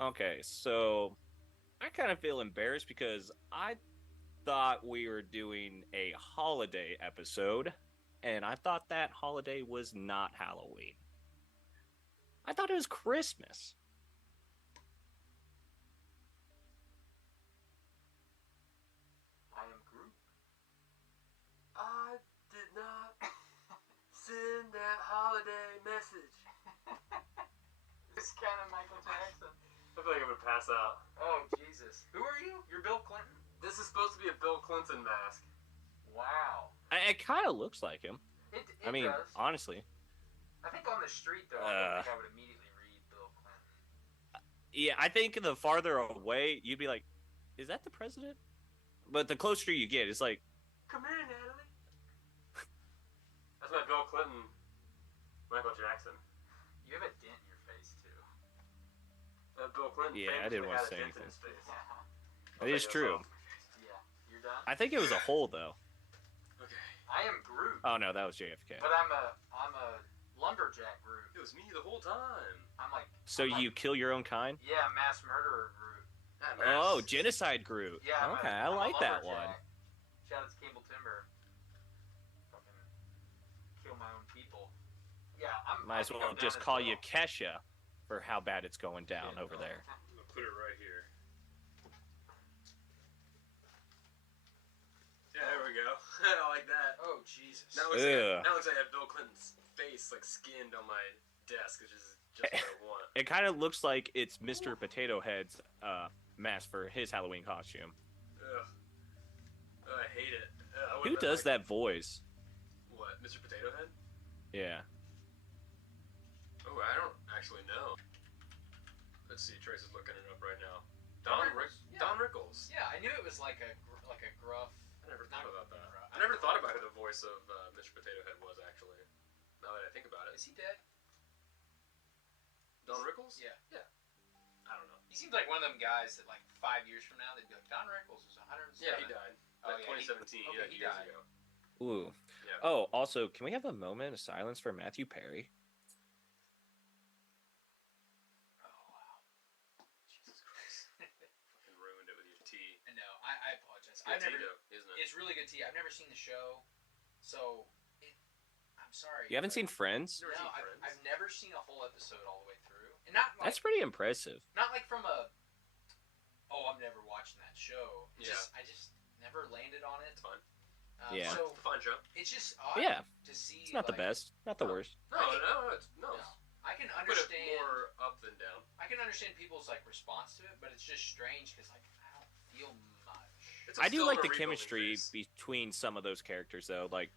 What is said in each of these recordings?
Okay, so I kind of feel embarrassed because I thought we were doing a holiday episode, and I thought that holiday was not Halloween. I thought it was Christmas. I am Groot. I did not send that holiday message. This kind of Michael Jackson. I feel like I'm gonna pass out. Oh, Jesus. Who are you? You're Bill Clinton? This is supposed to be a Bill Clinton mask. Wow. It kind of looks like him. It I mean, does. honestly. I think on the street, though, I don't think I would immediately read Bill Clinton. Yeah, I think the farther away, you'd be like, is that the president? But the closer you get, it's like, Come here, Natalie. That's my Bill Clinton, Michael Jackson. You have a dent in your face, too. Bill Clinton Yeah, I didn't famously want to had say a dent in anything. his face. it is true. Yeah. You're done? I think it was a hole, though. Okay. I am Groot. Oh, no, that was JFK. But I'm a lumberjack Groot. It was me the whole time. I'm like... So I'm like, you kill your own kind? Yeah, mass murderer Groot. Oh, genocide Groot. Yeah, okay, I'm I like that one. lumberjack. Shout out to Cable Timber. Fucking kill my own people. Yeah, Might as well just call you Kesha for how bad it's going down over there. I'm gonna put it right here. Yeah, there we go. I like that. Oh, Jesus. Now looks like I have Bill Clinton's face like skinned on my desk, which is just what I want. It kind of looks like it's Mr. Potato Head's mask for his Halloween costume. Ugh. I hate it. Who does that voice? What, Mr. Potato Head? Yeah. Oh, I don't actually know. Let's see, Trace is looking it up right now. Don Rickles. Yeah, I knew it was like a gruff. I never thought about that. I never thought about who the voice of Mr. Potato Head was, actually. Now that I think about it. Is he dead? Don Rickles? Yeah. Yeah. I don't know. He seems like one of them guys that like 5 years from now they'd be like, Don Rickles was 107. Yeah, he died. Oh, Like yeah, 2017, he years died. ago. Ooh. Yeah. Oh, also, can we have a moment of silence for Matthew Perry? Oh, wow. Jesus Christ. Fucking ruined it with your tea. No, I apologize. Good tea, though, isn't it? It's really good tea. I've never seen the show, so I'm sorry. You haven't seen Friends? Never seen No, Friends. I've never seen a whole episode all the way through, and not like, That's pretty impressive. not like from a. Oh, I'm never watching that show. Yeah. I just never landed on it. It's fun. Yeah. So It's a fun show. it's just odd Yeah. to see. It's not the like, best, not the worst. No, it's No, no. I can Put it understand. more up than down. I can understand people's like response to it, but it's just strange because like I don't feel much. It's I do still like a the rebuilding chemistry phase. between some of those characters, though. Like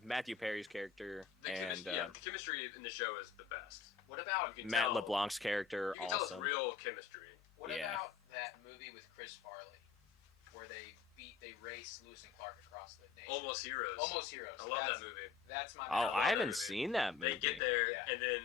Matthew Perry's character and The chemistry in the show is the best. What about You can Matt tell- LeBlanc's character, You can tell it's awesome. real chemistry. what Yeah. about that movie with Chris Farley, where they race Lewis and Clark across the nation? Almost Heroes. Almost Heroes. I love that movie. That's my. Oh, love I that haven't movie. seen that movie. They get there, Yeah. and then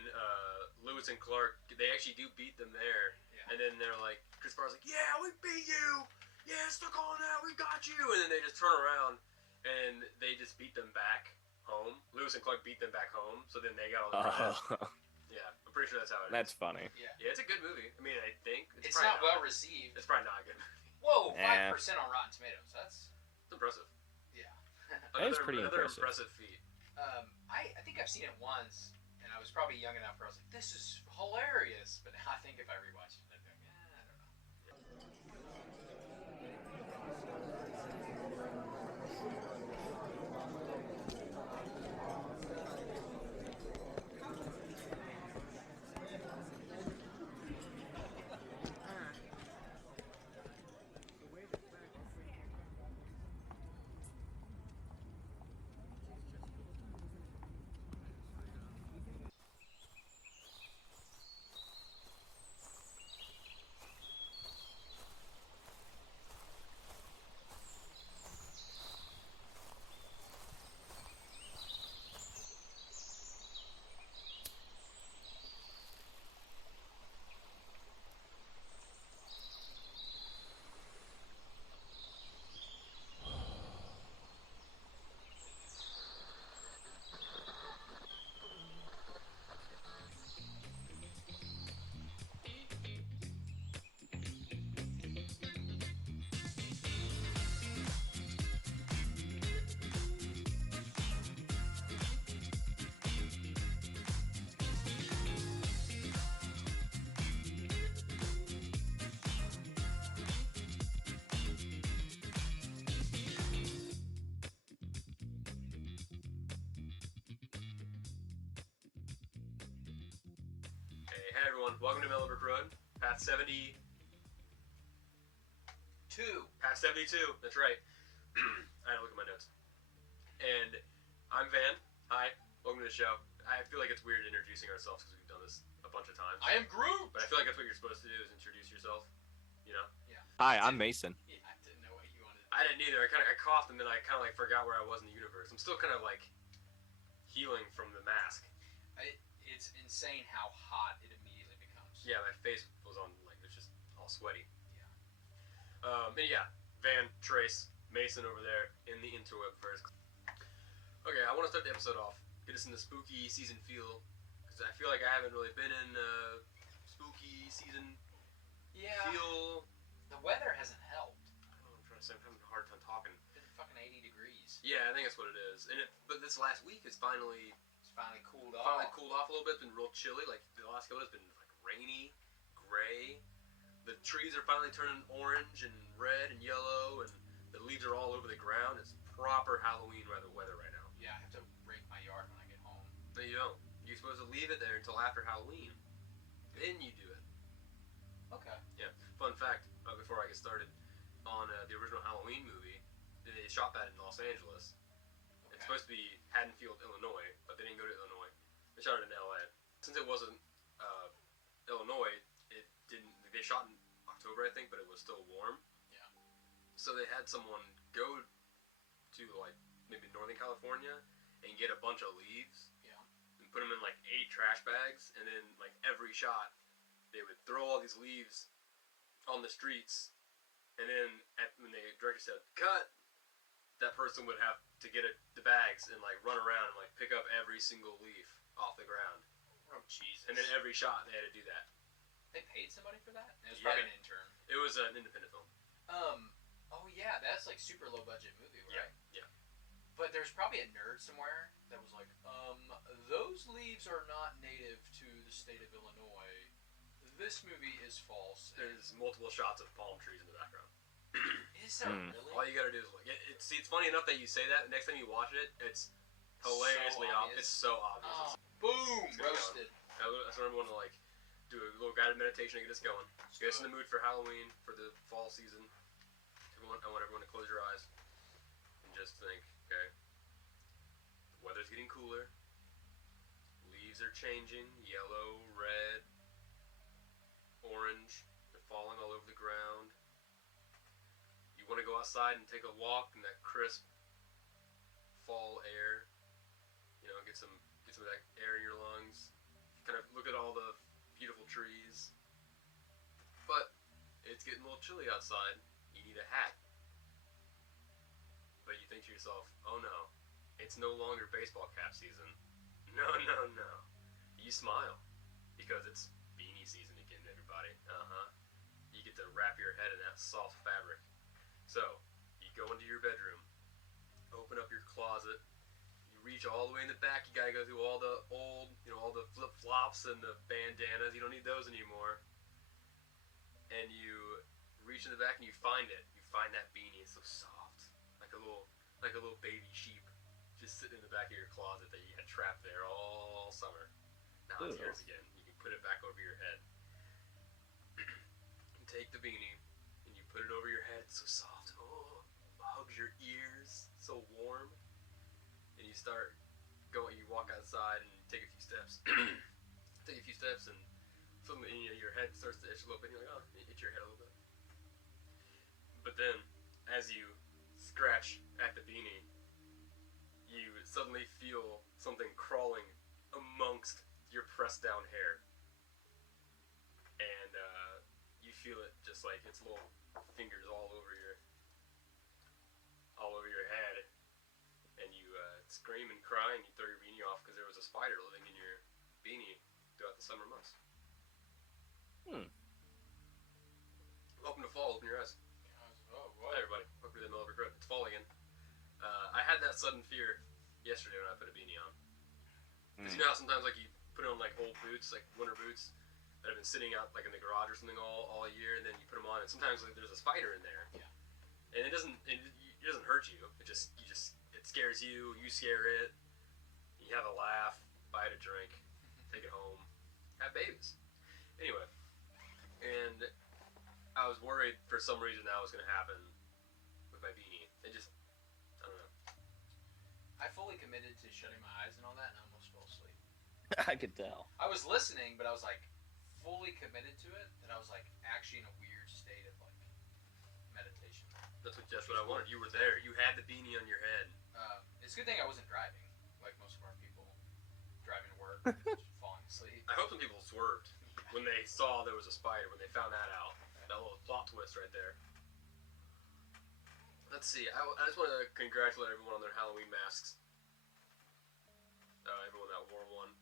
Lewis and Clark, they actually do beat them there. Yeah. And then they're like, Chris Farley's like, yeah, we beat you! Yeah, stick on that, we got you! And then they just turn around, and they just beat them back home. Lewis and Clark beat them back home, so then they got all the credit. Oh, Yeah, I'm pretty sure that's how it is. that's funny. Yeah. Yeah, it's a good movie. I mean, I think. It's probably not well received. It's probably not a good movie. Whoa, Eh. 5% on Rotten Tomatoes. That's It's impressive. yeah. That is pretty another impressive. impressive feat. I think I've seen it once, and I was probably young enough where I was like, "This is hilarious." But now I think if I rewatch it, I'd be like, I don't know. everyone. Welcome to Mellow-dramatic Brick Road. Path 72. Path 72. That's right. I had to look at my notes. And I'm Van. Hi. Welcome to the show. I feel like it's weird introducing ourselves because we've done this a bunch of times. I am Groot. But I feel like that's what you're supposed to do is introduce yourself. You know? Yeah. Hi, I'm Mason. Yeah, I didn't know what you wanted. I didn't either. I coughed and then I kind of like forgot where I was in the universe. I'm still kind of like healing from the mask. It's insane how hot it immediately becomes. Yeah, my face was on like it's just all sweaty. Yeah. And yeah, Van, Trace, Mason over there in the interweb first. Okay, I want to start the episode off. Get us in the spooky season feel because I feel like I haven't really been in spooky season feel. The weather hasn't helped. I don't know, I'm trying to say I'm having a hard time talking. It's been fucking 80 degrees. Yeah, I think that's what it is. But this last week it's finally Cooled off. cooled off a little bit. It's been real chilly. Like the last couple days, it's been like rainy, gray. The trees are finally turning orange and red and yellow, and the leaves are all over the ground. It's proper Halloween weather right now. Yeah, I have to rake my yard when I get home. No, you don't. You're supposed to leave it there until after Halloween. Then you do it. Okay. Yeah. Fun fact, before I get started, on the original Halloween movie, they shot that in Los Angeles. Okay. It's supposed to be Haddonfield, Illinois, but they didn't go to Illinois. They shot it in LA. Since it wasn't Illinois, it didn't. They shot in October, I think, but it was still warm. Yeah. So they had someone go to like maybe Northern California and get a bunch of leaves. Yeah. And put them in like 8 trash bags, and then like every shot, they would throw all these leaves on the streets, and then when the director said cut, that person would have to get the bags and like run around and like pick up every single leaf off the ground. Oh Jesus. And then every shot they had to do that. They paid somebody for that? It was Yeah. probably an intern. It was an independent film. Oh yeah, that's like super low budget movie, right? Yeah. But there's probably a nerd somewhere that was like, those leaves are not native to the state of Illinois. This movie is false. There's multiple shots of palm trees in the background. Is there really? All you gotta do is look. See, it's funny enough that you say that. Next time you watch it, it's hilariously So obvious. It's so obvious. Oh, boom! It's gonna go. Roasted. That's what I want to like do a little guided meditation to get us going. Get us in the mood for Halloween, for the fall season. I want everyone to close your eyes and just think, okay, the weather's getting cooler. Leaves are changing, yellow, red, orange. They're falling all over the ground. You want to go outside and take a walk in that crisp fall air. You know, get some of that air in your lungs. Kind of look at all the beautiful trees. But it's getting a little chilly outside. You need a hat. But you think to yourself, oh no, it's no longer baseball cap season. No. You smile. Because it's beanie season again, everybody. You get to wrap your head in that soft fabric. So, you go into your bedroom, open up your closet, you reach all the way in the back, you gotta go through all the old, all the flip-flops and the bandanas, you don't need those anymore. And you reach in the back and you find it. You find that beanie, it's so soft. Like a little baby sheep just sitting in the back of your closet that you had trapped there all summer. Now it's yours again. You can put it back over your head. You take the beanie and you put it over your head, it's so soft. Oh, hugs your ears, so warm. And you start going, you walk outside and take a few steps. And suddenly your head starts to itch a little bit, and you're like, oh, you itch your head a little bit. But then, as you scratch at the beanie, you suddenly feel something crawling amongst your pressed down hair. And you feel it just like its little fingers all over your head. And you scream and cry and you throw your beanie off because there was a spider living in your beanie throughout the summer months. Welcome to fall. Open your eyes. Oh, boy. Hi everybody. Welcome to the Mellow-dramatic Brick Road. It's fall again. I had that sudden fear yesterday when I put a beanie on. Because you know how sometimes like you put on like old boots, like winter boots, that have been sitting out like in the garage or something all year, and then you put them on, and sometimes like, there's a spider in there. Yeah. And it doesn't hurt you. It scares you. You scare it. You have a laugh. Buy it a drink. Take it home. Have babies. Anyway, and I was worried for some reason that was going to happen with my beanie. It just, I don't know. I fully committed to shutting my eyes and all that, and I almost fell asleep. I could tell. I was listening, but I was like fully committed to it, that I was like actually in a weird state of like meditation. That's what I wanted. You were there. You had the beanie on your head. It's a good thing I wasn't driving, like most of our people driving to work, just falling asleep. I hope some people swerved when they saw there was a spider, when they found that out. That little plot twist right there. Let's see. I just want to congratulate everyone on their Halloween masks. Everyone that wore one.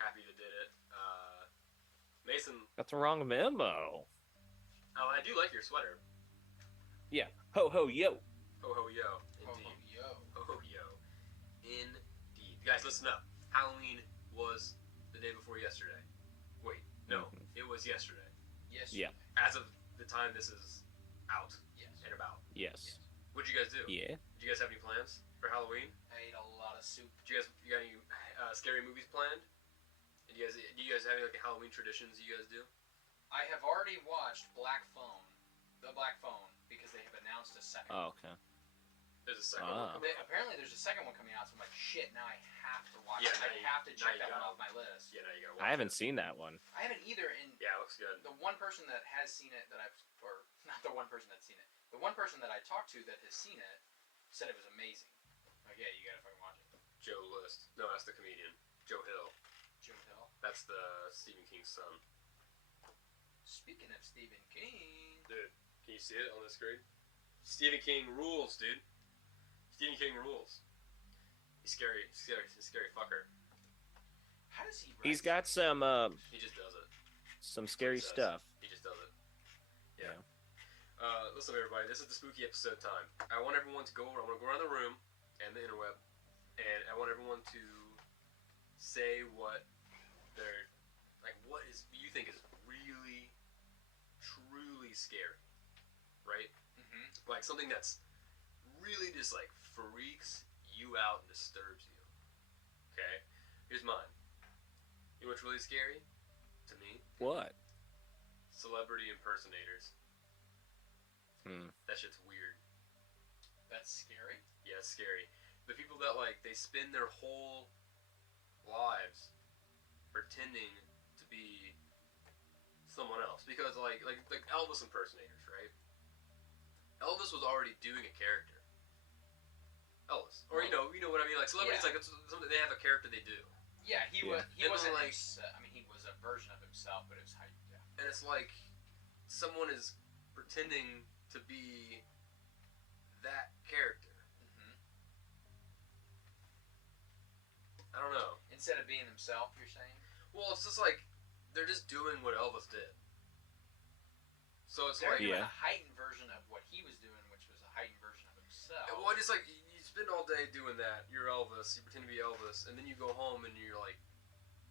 Happy that did it. Mason. That's the wrong memo. Oh, I do like your sweater. Yeah. Ho ho yo. Ho ho yo. Oh, Indeed. yo. Ho ho yo. Indeed. Guys, listen up. Halloween was the day before yesterday. Wait, no. It was yesterday. Yes. Yeah. As of the time this is out Yes. and about. Yes. What'd you guys do? Yeah. Did you guys have any plans for Halloween? I ate a lot of soup. You got any scary movies planned? Do you guys have any like Halloween traditions you guys do? I have already watched The Black Phone, because they have announced a second. Oh, okay. There's a second one. Apparently there's a second one coming out, so I'm like, shit, now I have to watch Yeah, it. I have to check that one gotta- off my list. Yeah, now you gotta watch I haven't it. seen that one. I haven't either, and Yeah, it looks good. the one person that has seen it or not the one person that's seen it, the one person that I talked to that has seen it said it was amazing. Like, yeah, you gotta fucking watch it. Joe List. No, that's the comedian. Joe Hill. Joe Hill. That's the Stephen King son. Speaking of Stephen King, Dude, can you see it on the screen? Stephen King rules, dude. Stephen King rules. He's scary. He's a scary fucker. how does he write? He's got some He just does it. scary He says. stuff. He just does it. Yeah. Listen, everybody. This is the spooky episode time. I want everyone to go. I want to go around the room and the interweb, and I want everyone to say what they're like. What is you think is really, truly scary, right? Mm-hmm. Like something that's really just like freaks you out and disturbs you. Okay, here's mine. You know what's really scary to me? What? Celebrity impersonators. That shit's weird. That's scary. Yeah, it's scary. The people that like they spend their whole lives pretending to be someone else because like Elvis impersonators, right? Elvis was already doing a character. Elvis, or you know what I mean. Like celebrities, Yeah. like it's something they have a character they do, Yeah, he Yeah. was. He And wasn't then, like- I mean, he was a version of himself, but it was hyped down. and it's like someone is pretending to be that character. Mm-hmm. I don't know. Instead of being himself, you're saying? Well, it's just like they're just doing what Elvis did. So it's They're like doing Yeah. a heightened version of what he was doing, which was a heightened version of himself. well, just like you spend all day doing that. You're Elvis. You pretend to be Elvis, and then you go home and you're like,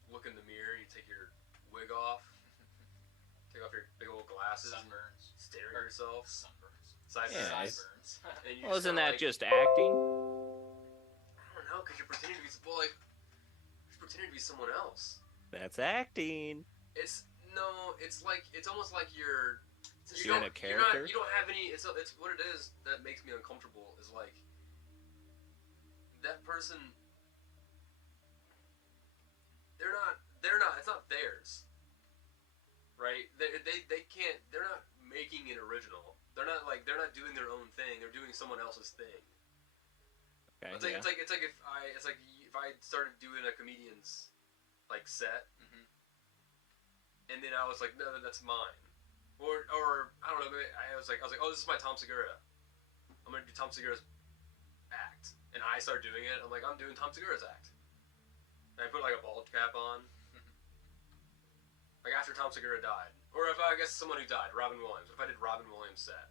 look in the mirror. You take your wig off, take off your big old glasses, and Sunburns. stare at yourself. Sunburns. Side Yeah, by it's- side. Sunburns. And you Well, isn't that like, just acting? I don't know, because you're pretending to be you're pretending to be someone else. That's acting. It's like it's almost like you're. Is You he in don't, a character? you don't have any. It's what it is that makes me uncomfortable. Is like that person. They're not. It's not theirs. Right? They can't. They're not making it original. They're not doing their own thing. They're doing someone else's thing. Okay, It's like yeah. it's like if I started doing a comedian's like set, Mhm. and then I was like, no, that's mine. Or I don't know. Maybe I was like, oh, this is my Tom Segura. I'm gonna do Tom Segura's act, and I started doing it. I'm like, I'm doing Tom Segura's act. And I put like a bald cap on, like after Tom Segura died, or if I guess someone who died, Robin Williams. If I did Robin Williams' set,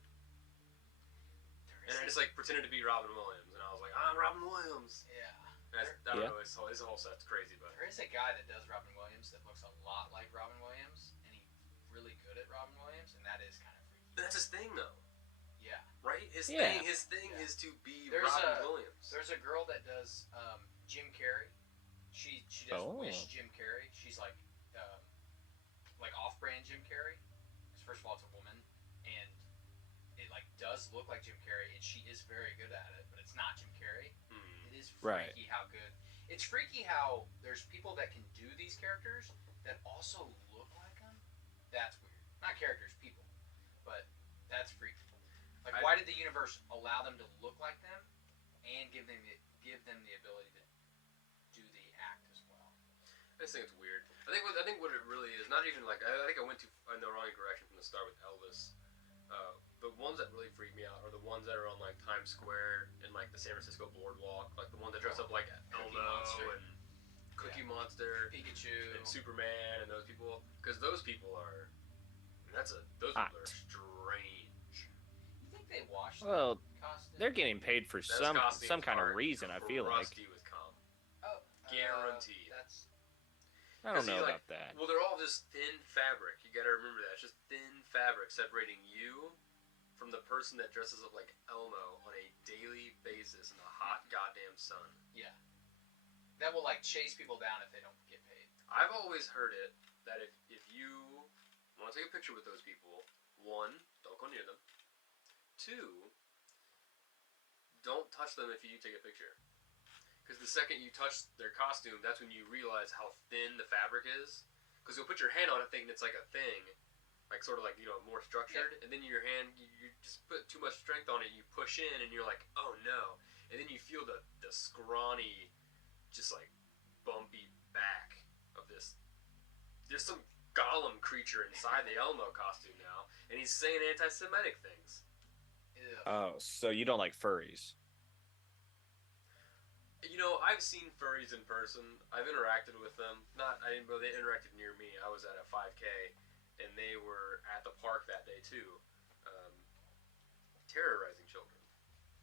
and I just like pretended to be Robin Williams, and I was like, I'm Robin Williams. Yeah. And I don't Yeah. know. His whole set's crazy, but There is a guy that does Robin Williams that looks a lot like Robin Williams, and he's really good at Robin Williams, and that is kind of freaky. that's his thing, though, Yeah. right? His Yeah. thing is to be There's Robin Williams. There's a girl that does Jim Carrey. She does Oh. Wish Jim Carrey. She's like off-brand Jim Carrey. Because first of all, it's a woman, and it like does look like Jim Carrey, and she is very good at it, but it's not Jim Carrey. It is Right. freaky how good. It's freaky how there's people that can do these characters that also look like them. That's weird. Not characters, people. But that's freaky. Like, why did the universe allow them to look like them and give them the ability to do the act as well? I just think it's weird. I think what it really is, not even like, I think I went in the wrong direction from the start with Elvis. The ones that really freak me out are the ones that are on like Times Square and like the San Francisco boardwalk, like the ones that dress up like Elmo and Cookie Monster, Pikachu, and Superman, and those people. Because those people are, those people are strange. You think they wash Well, costume? they're getting paid for Those some costumes kind are of reason. I feel like. crusty with cum. Oh, Guaranteed. That's I don't know like, about that. Well, they're all just thin fabric. You gotta remember that. It's just thin fabric separating you from the person that dresses up like Elmo on a daily basis in the hot goddamn sun. yeah. That will like chase people down if they don't get paid. I've always heard it that if you want to take a picture with those people, 1, don't go near them. 2, don't touch them if you take a picture. Because the second you touch their costume, that's when you realize how thin the fabric is. Because you'll put your hand on it thinking it's like a thing, like sort of like, more structured, and then your hand, you just put too much strength on it, you push in, and you're like, oh no. And then you feel the scrawny, just like bumpy back of this. There's some golem creature inside the Elmo costume now, and he's saying anti-Semitic things. Ew. Oh, so you don't like furries? I've seen furries in person. I've interacted with them. They interacted near me. I was at a 5K, and they were at the park that day too, terrorizing children.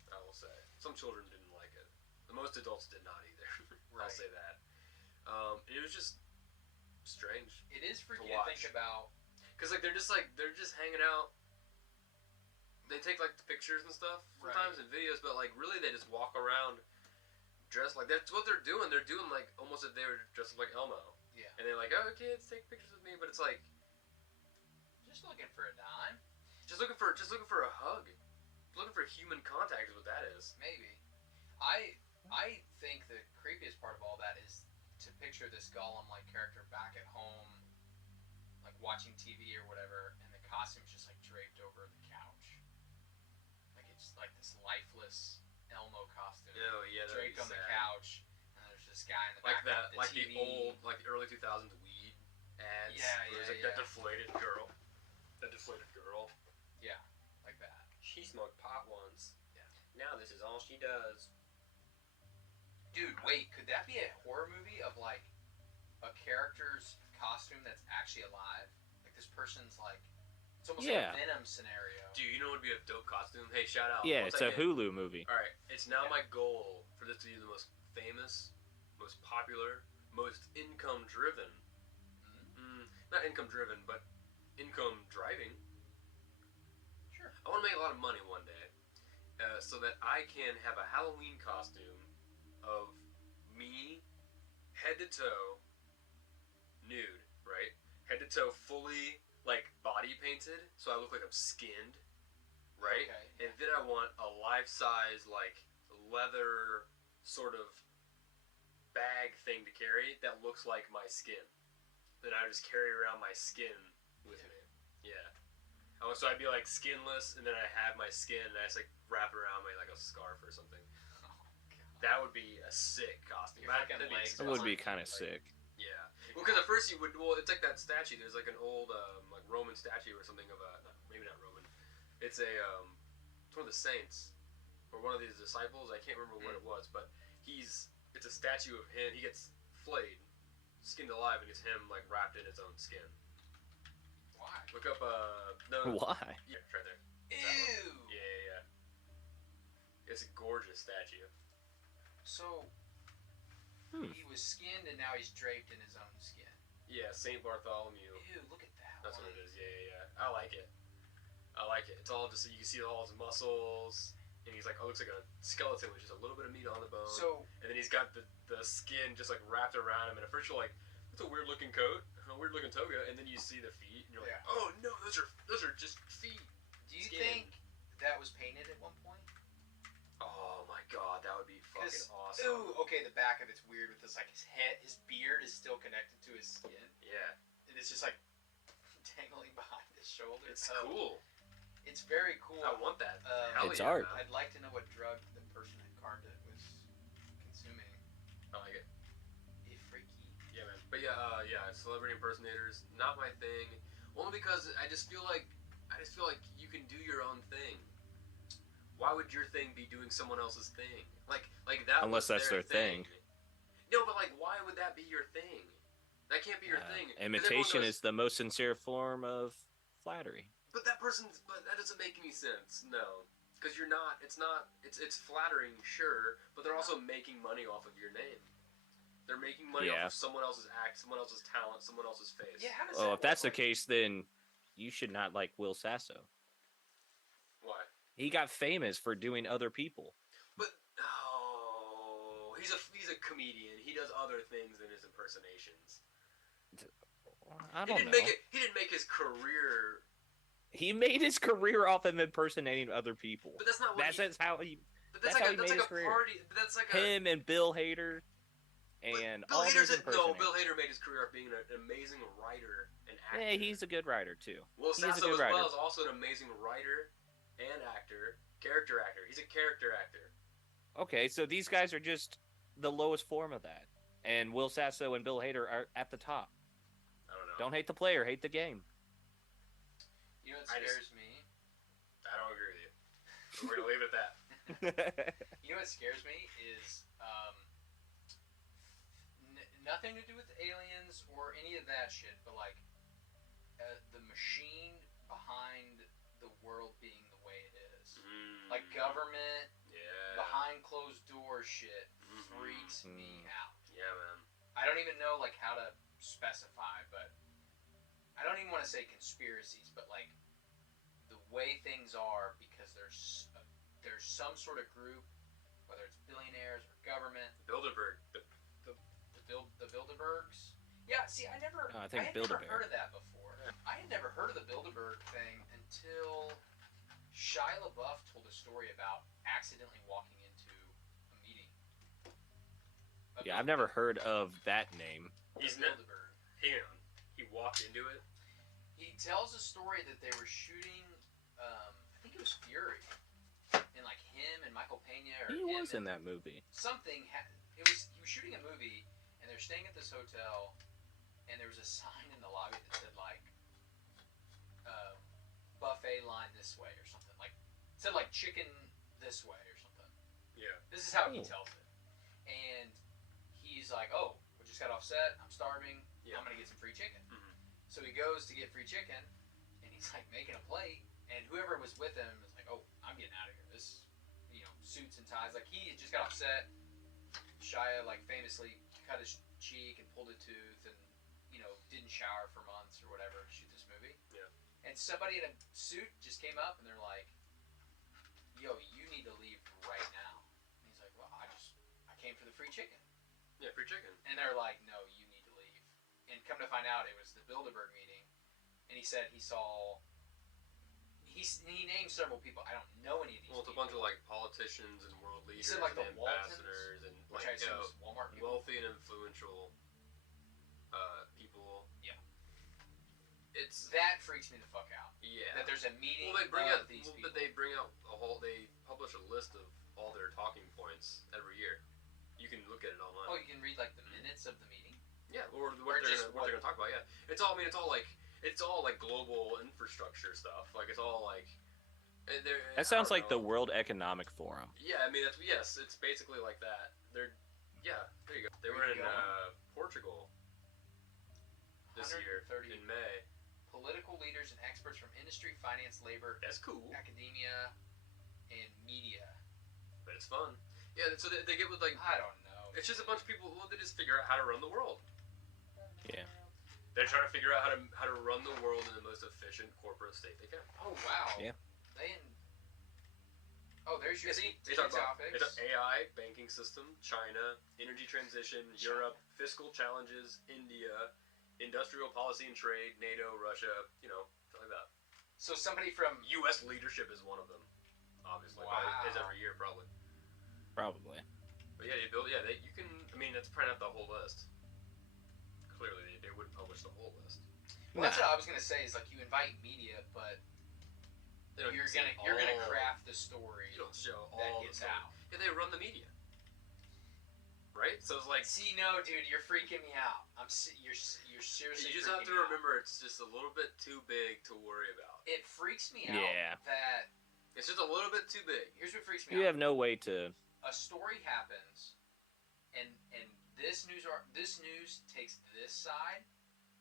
I will say some children didn't like it. Most adults did not either. Right. I'll say that. It was just strange. It is freaky to to watch. think about. Cause they're just hanging out. They take like the pictures and stuff sometimes and videos, but like really they just walk around dressed like that's what they're doing. They're doing like almost if they were dressed up like Elmo. Yeah. And they're like, oh kids, take pictures with me, but it's like Just looking for a dime. just looking for a hug. Looking for human contact is what that is. Maybe. I think the creepiest part of all that is to picture this Gollum-like character back at home, like watching TV or whatever, and the costume's just like draped over the couch. Like it's like this lifeless Elmo costume Oh yeah, that'd draped be on the sad. couch, and there's this guy in the Like background that, like with the the TV. old, like the early 2000s weed ads. Yeah, where there's like yeah. that deflated girl. That deflated girl. Yeah, like that. She smoked pot once. Yeah. Now this is all she does. Dude, wait, could that be a horror movie of like a character's costume that's actually alive? Like this person's like, it's almost Yeah. like a Venom scenario. Dude, you know what would be a dope costume? Hey, shout out. Yeah, Once it's I a get- Hulu movie. All right, it's now Yeah. my goal for this to be the most famous, most popular, most income-driven. Not income-driven, but income-driving. Sure. I want to make a lot of money one day, so that I can have a Halloween costume of me, head to toe, nude, right? Head to toe, fully like body painted, so I look like I'm skinned, right? Okay. And then I want a life-size like leather sort of bag thing to carry that looks like my skin. Then I would just carry around my skin with me. Yeah. Oh, so I'd be like skinless, and then I have my skin, and I just like wrap it around me like a scarf or something. Oh, God. That would be a sick costume. Your fucking That'd be legs That would be kind of sick. Yeah. Well, because at first you would. Well, it's like that statue. There's like an old like Roman statue or something of a. Maybe not Roman. It's a it's one of the saints or one of these disciples. I can't remember what it was, but it's a statue of him. He gets flayed, skinned alive, and it's him like wrapped in his own skin. Why? Look up no. Why? Yeah, it's right there. It's that one. Ew. Yeah. It's a gorgeous statue. So he was skinned and now he's draped in his own skin. Yeah, Saint Bartholomew. Ew, look at that. That's one. what it is. Yeah. I like it. It's all just you can see all his muscles, and he's like, looks like a skeleton with just a little bit of meat on the bone. So and then he's got the skin just like wrapped around him, and at first you're like, that's a weird looking coat. a weird looking toga, and then you see the feet, and you're like, Yeah. oh no, those are just feet. Do you Skin. think that was painted at one point? Oh my god, that would be fucking 'Cause- awesome. Ooh, okay, the back of it's weird with this, like, his head, his beard is still connected to his skin, Yeah, and it's just like dangling behind his shoulder. it's Oh, cool. It's very cool. I want that. Um, Hell It's yeah, art. man. I'd like to know what drug the person that carved it was consuming. I like it. Freaky. Yeah, man. But yeah, celebrity impersonators, not my thing. Only because I just feel like you can do your own thing. Why would your thing be doing someone else's thing? Like that. Unless was that's their thing. No, but like, why would that be your thing? That can't be your thing. 'Cause everyone Imitation goes, is the most sincere form of flattery. But that doesn't make any sense. No, because you're not. It's not. It's flattering, sure, but they're also making money off of your name. They're making money Yeah. off of someone else's act, someone else's talent, someone else's face. Yeah, how does Well, that if that's the work? case, then you should not like Will Sasso. Why? He got famous for doing other people. But he's a comedian. He does other things than his impersonations. I don't know. He didn't make his career. He made his career off of impersonating other people. But that's not what. That's how he. But that's like how he that's made like his a career. party. But that's like Him and Bill Hader, and Bill all Hader's those impersonators. Bill Hader made his career off being an amazing writer and actor. Yeah, he's a good writer too. Will He is a Sasso good as well writer. is also an amazing writer and actor, character actor. He's a character actor. Okay, so these guys are just the lowest form of that, and Will Sasso and Bill Hader are at the top. I don't know. Don't hate the player, hate the game. You know what I scares just- me? I don't agree with you. We're gonna leave it at that. You know what scares me is nothing to do with aliens or any of that shit, but like the machine behind the world being the way it is. Like government Yeah. behind closed doors shit Mhm. freaks me out. Yeah, man. I don't even know like how to specify, but I don't even want to say conspiracies, but like the way things are because there's some sort of group, whether it's billionaires or government, Bilderberg. the Bilderbergs. Yeah, see, I never Oh, I think had never Bilderberg. heard of that before. I had never heard of the Bilderberg thing until Shia LaBeouf told a story about accidentally walking into a meeting. Yeah, I've never heard of that name. He's not. Hang on. He walked into it. He tells a story that they were shooting. I think it was Fury, and like him and Michael Pena or He him was in and that movie. something. He was shooting a movie, and they're staying at this hotel, and there was a sign in the lobby that said like buffet line this way or something. Like it said like chicken this way or something. Yeah. This is how he Oh. tells it, and he's like, "Oh, we just got off set. I'm starving. Yeah. I'm gonna get some free chicken." Mhm. So he goes to get free chicken, and he's like making a plate, and whoever was with him is like, "Oh, I'm getting out of here. This, suits and ties." Like he had just got off set. Shia like famously cut his cheek and pulled a tooth, and didn't shower for months or whatever to shoot this movie. Yeah. And somebody in a suit just came up, and they're like, "Yo, you need to leave right now." And he's like, "Well, I came for the free chicken." Yeah, free chicken. And they're like, "No, you need to leave." And come to find out, it was the Bilderberg meeting. And he said he saw. He named several people. I don't know any of these. Well, it's a bunch of like politicians and world leaders said, like, the and Waltons, ambassadors and which like I assume is Walmart people. wealthy and influential people. Yeah. It's That freaks me the fuck out. yeah. That there's a meeting Well, they bring of out these people. but they bring out they publish a list of all their talking points every year. You can look at it online. Oh, you can read like the minutes of the meeting. Yeah, or Or what just they're gonna talk about. Yeah, it's all. I mean, it's all like global infrastructure stuff. Like it's all like. That sounds like the World Economic Forum. Yeah, I mean it's basically like that. There you go. They Where were you in going? Portugal this year 130 in May. political leaders and experts from industry, finance, labor, That's cool, academia, and media. but it's fun. Yeah, so they get with like I don't know. it's just a bunch of people. Well, they just figure out how to run the world. Yeah. They're trying to figure out how to run the world in the most efficient corporate state they can. Oh wow. Yeah. There's your They two talk about topics. they talk AI, banking system, China, energy transition, China. Europe, fiscal challenges, India, industrial policy and trade, NATO, Russia, stuff like that. So somebody from U.S. leadership is one of them, obviously. Wow. Probably, is every year, probably. Probably. But yeah, you can, I mean, that's probably not the whole list. Clearly, they wouldn't publish the whole list. Well, that's what I was gonna say. Is like you invite media, but you're gonna craft the story. You don't show all that the gets story. out. Yeah, they run the media, right? So it's like, See, no, dude, you're freaking me out. You're seriously. you just have to freaking me out. remember it's just a little bit too big to worry about. It freaks me out. Yeah. That It's just a little bit too big. here's what freaks me You out. have no way to. A story happens, and this news takes this side,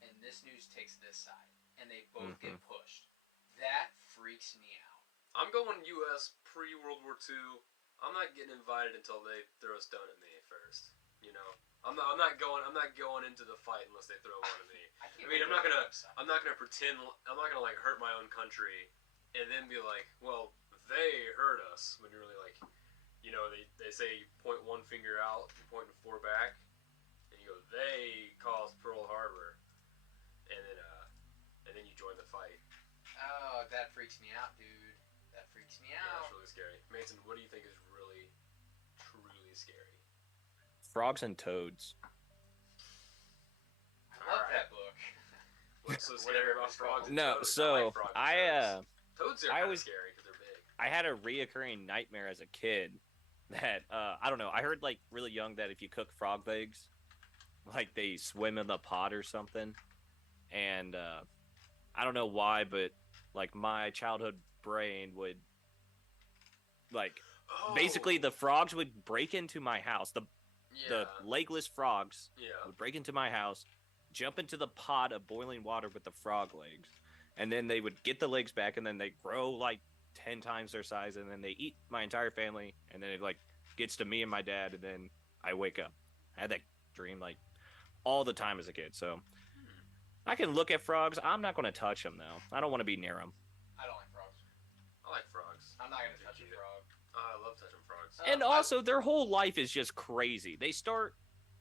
and this news takes this side, and they both get pushed. That freaks me out. I'm going U.S. pre-World War II. I'm not getting invited until they throw a stone at me first. I'm not going into the fight unless they throw one at me. I mean, I'm not gonna pretend. I'm not gonna like hurt my own country, and then be like, well, they hurt us. When you're really like, they say you point one finger out, you point four back, and you go, they caused Pearl Harbor, and then you join the fight. Oh, that freaks me out, dude. That freaks me Yeah, out. that's really scary. Mason, what do you think is really, truly scary? Frogs and toads. I love Alright. that book. What's so scary about frogs? And No, toads? so like frogs and toads. Toads are I kind of always- scary because they're big. I had a reoccurring nightmare as a kid that I don't know. I heard like really young that if you cook frog legs, like they swim in the pot or something, and I don't know why, but like my childhood brain would like basically the frogs would break into my house. The legless frogs would break into my house, jump into the pot of boiling water with the frog legs, and then they would get the legs back, and then they grow like 10 times their size, and then they eat my entire family, and then it like gets to me and my dad, and then I wake up. I had that dream like all the time as a kid, so I can look at frogs. I'm not going to touch them though. I don't want to be near them. I don't like frogs. I like frogs. I'm not gonna touch a frog. I love touching frogs. And also, their whole life is just crazy. They start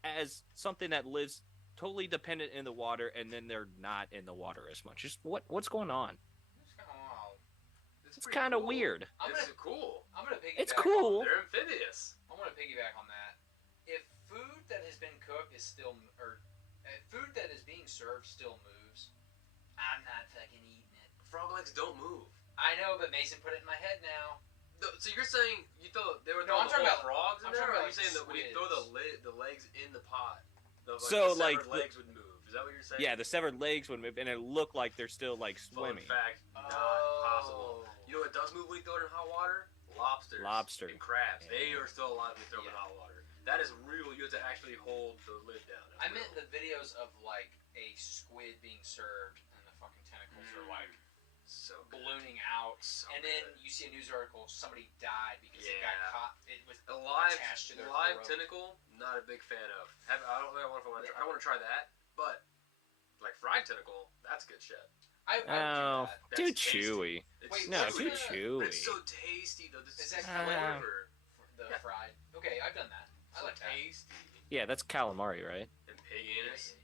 as something that lives totally dependent in the water, and then they're not in the water as much. Just what's going on? It's pretty kind of cool. weird. It's cool. I'm gonna piggyback. It's cool. They're amphibious. I want to piggyback on that. If food that has been cooked is still, food that is being served still moves, I'm not fucking eating it. Frog legs don't move. I know, but Mason put it in my head now. So you're saying they were No, throwing I'm talking about- frogs in I'm there? talking Or are about, you saying that when you throw squids. the legs in the pot, the So, severed like, legs would move? Is that what you're saying? Yeah, the severed legs would move, and it looked like they're still like Fun swimming. fact, not possible. You know what does move when you throw it in hot water? Lobsters. Lobster. And crabs. Yeah. They are still alive when you throw them in Yeah. hot water. That is real. You have to actually hold the lid down. That's I meant real. the videos of like a squid being served, and the fucking tentacles are like so good. ballooning out, So and then good. you see a news article, somebody died because it Yeah. got caught. It was A live attached to their throat. tentacle, not a big fan of. I don't know if I want to. I want to try that, but like fried tentacle, that's good shit. I would Oh, do that. That's too tasty. chewy. It's Wait, No, what's too the- chewy. But it's so tasty though. This Is is that flavor. The Yeah. fried. Okay, I've done that. I So like that. tasty. Yeah, that's calamari, right? And pig anus.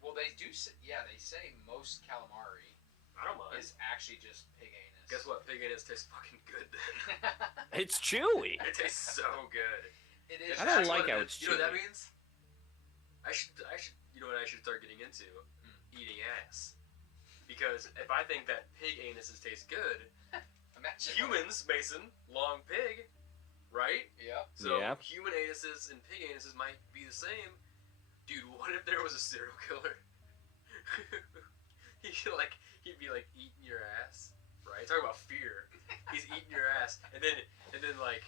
Well, they do. Yeah, they say most calamari I don't mind. is actually just pig anus. Guess what? Pig anus tastes fucking good then. It's chewy. It tastes so good. It is. I don't That's like what how it it's is. You know what that chewy. means? I should. You know what I should start getting into? Eating ass. Because if I think that pig anuses taste good, Imagine humans, Mason, long pig, right? Yep. So Yeah. human anuses and pig anuses might be the same. Dude, what if there was a serial killer? he'd be like eating your ass, right? Talk about fear. He's eating your ass, and then like,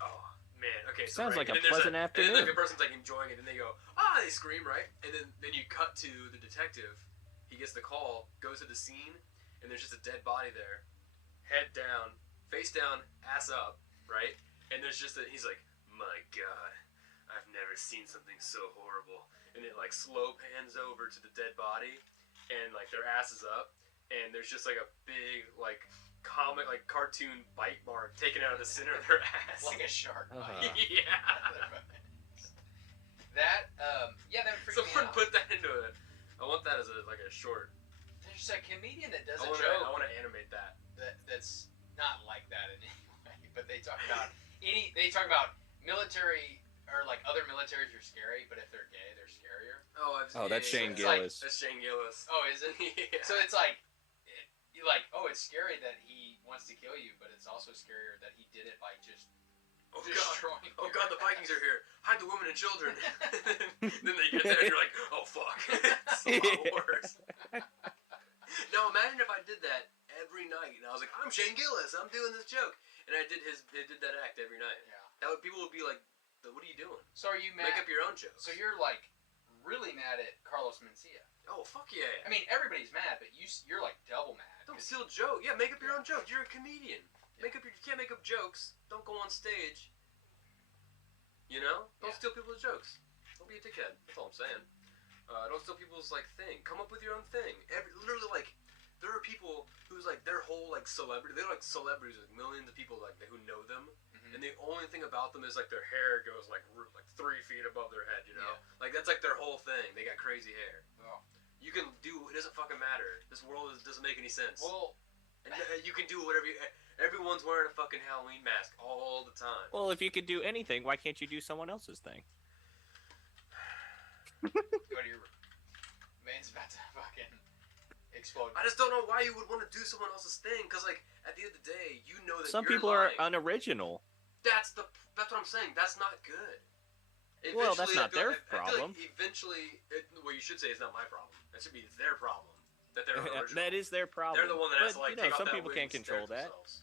oh man, okay. So, Sounds right, like a and then there's pleasant And then afternoon. the person's like enjoying it, and they go, ah, they scream, right? And then you cut to the detective. He gets the call, goes to the scene, and there's just a dead body there, head down, face down, ass up, right? And there's just he's like, my God, I've never seen something so horrible. And it like slow pans over to the dead body, and like their ass is up, and there's just like a big like comic like cartoon bite mark taken out of the center of their ass. Like a shark bite. Yeah. That that would freak me Someone out. put that into it. I want that as a short. There's a comedian that does I a want joke to animate that. that's not like that in any way, but they talk about military or like other militaries are scary, but if they're gay, they're scarier. That's Shane It's like- Gillis. That's Shane Gillis. Oh, is it? Yeah. So it's like, you're like, oh, it's scary that he wants to kill you, but it's also scarier that he did it by just Oh god. destroying. Oh god, the Vikings are here. Hide the women and children. Then they get there and you're like, oh fuck. It's a lot worse. No, imagine if I did that every night and I was like, I'm Shane Gillis, I'm doing this joke. And I did that act every night. Yeah. People would be like, what are you doing? So are you mad? Make up your own jokes. So you're like really mad at Carlos Mencia. Oh fuck yeah. I mean, everybody's mad, but you're like double mad. Don't steal joke. Yeah, make up your own joke. You're a comedian. You can't make up jokes. Don't go on stage. You know? Don't steal people's jokes. Don't be a dickhead. That's all I'm saying. Don't steal people's thing. Come up with your own thing. Literally there are people who's their whole celebrity. They're like celebrities with millions of people who know them, and the only thing about them is their hair goes 3 feet above their head. You know, that's their whole thing. They got crazy hair. Oh. You can do. It doesn't fucking matter. This world doesn't make any sense. Well, and you can do whatever. Everyone's wearing a fucking Halloween mask all the time. Well, if you could do anything, why can't you do someone else's thing? go to your room. Man's about to fucking explode. I just don't know why you would want to do someone else's thing, because at the end of the day, you know that Some you're people lying. are unoriginal. That's what I'm saying. That's not good. Well, that's Eventually, not their I feel problem. Eventually, what you should say is not my problem. It should be it's their problem that they're unoriginal. That is their problem. They're the one that has to but, take off some that people wig can't and stare control at that. themselves.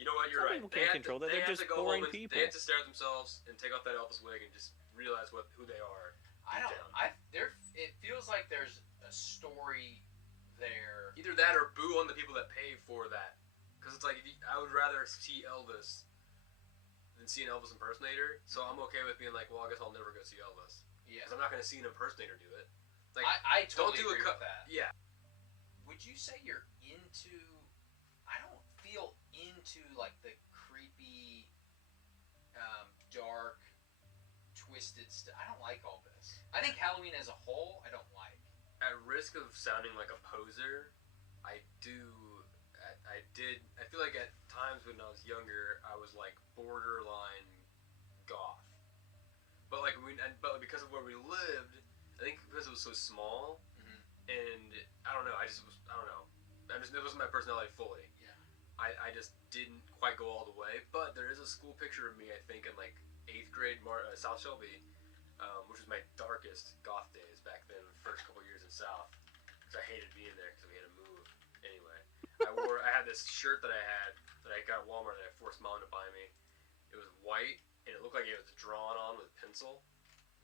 You know what? You're Some right. people can't control that. They're just boring people. They have to stare at themselves and take off that Elvis wig and just realize who they are. It feels like there's a story there. Either that or boo on the people that pay for that. Because it's I would rather see Elvis than see an Elvis impersonator. So I'm okay with being well, I guess I'll never go see Elvis. Yeah. Because I'm not going to see an impersonator do it. I totally don't do agree with that. Yeah. Would you say you're into? I don't feel into the creepy, dark, twisted stuff. I don't like all this. I think Halloween as a whole, I don't like. At risk of sounding like a poser, I feel like at times when I was younger, I was borderline goth. But because of where we lived, I think because it was so small, and I don't know, it wasn't my personality fully. Yeah. I just didn't quite go all the way, but there is a school picture of me, I think, in 8th grade, South Shelby, which was my darkest goth days back then, the first couple years in South, because I hated being there because we had to move. Anyway, I had this shirt that I got at Walmart that I forced Mom to buy me. It was white, and it looked like it was drawn on with pencil,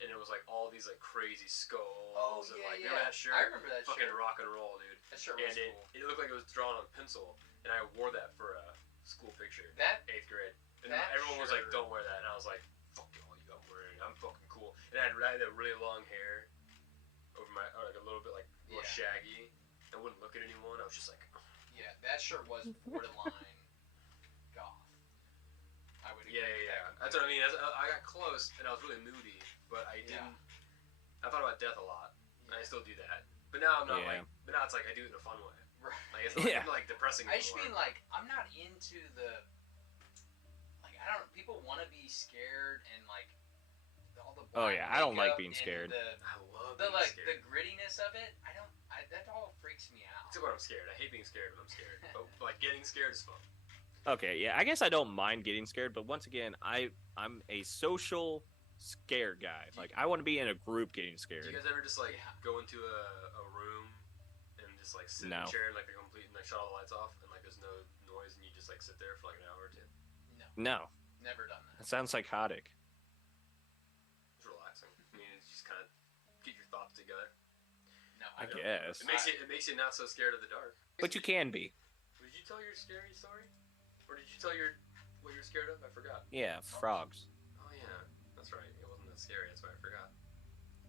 and it was all these crazy skulls and remember that shirt? I remember that Fucking shirt. rock and roll, dude. That shirt was And cool. it looked like it was drawn on pencil, and I wore that for a school picture. That 8th grade. And that everyone was shirt- don't wear that. And I was like, fuck all you, I'm wearing it. I'm fucking cool. And I had that really long hair over my, a little bit more shaggy. I wouldn't look at anyone. I was just yeah, that shirt was borderline goth. I would agree. Yeah. That's what I mean. I got close, and I was really moody, but I didn't. I thought about death a lot. And I still do that. But now I'm not but now it's I do it in a fun way. Right. It's not depressing I just anymore. mean I'm not into the I don't know, people want to be scared and all the Oh, black yeah, I don't like makeup being and scared. I love the being scared. the grittiness of it. That all freaks me out. Except when I'm scared. I hate being scared when I'm scared. But getting scared is fun. Okay, yeah, I guess I don't mind getting scared, but once again, I'm a social scared guy. I want to be in a group getting Do scared. you guys ever just go into a room and just sit in No. a chair and they're complete and shut all the lights off and there's no noise and you just sit there for an hour or two? No, Never done that. that sounds psychotic. It's relaxing. I mean, it's just kind of get your thoughts together. No, I don't. guess. It makes you not so scared of the dark. But you can be. Did you tell your scary story, or did you tell what you're scared of? I forgot. Yeah, frogs. Oh yeah, that's right. It wasn't that scary. That's why I forgot.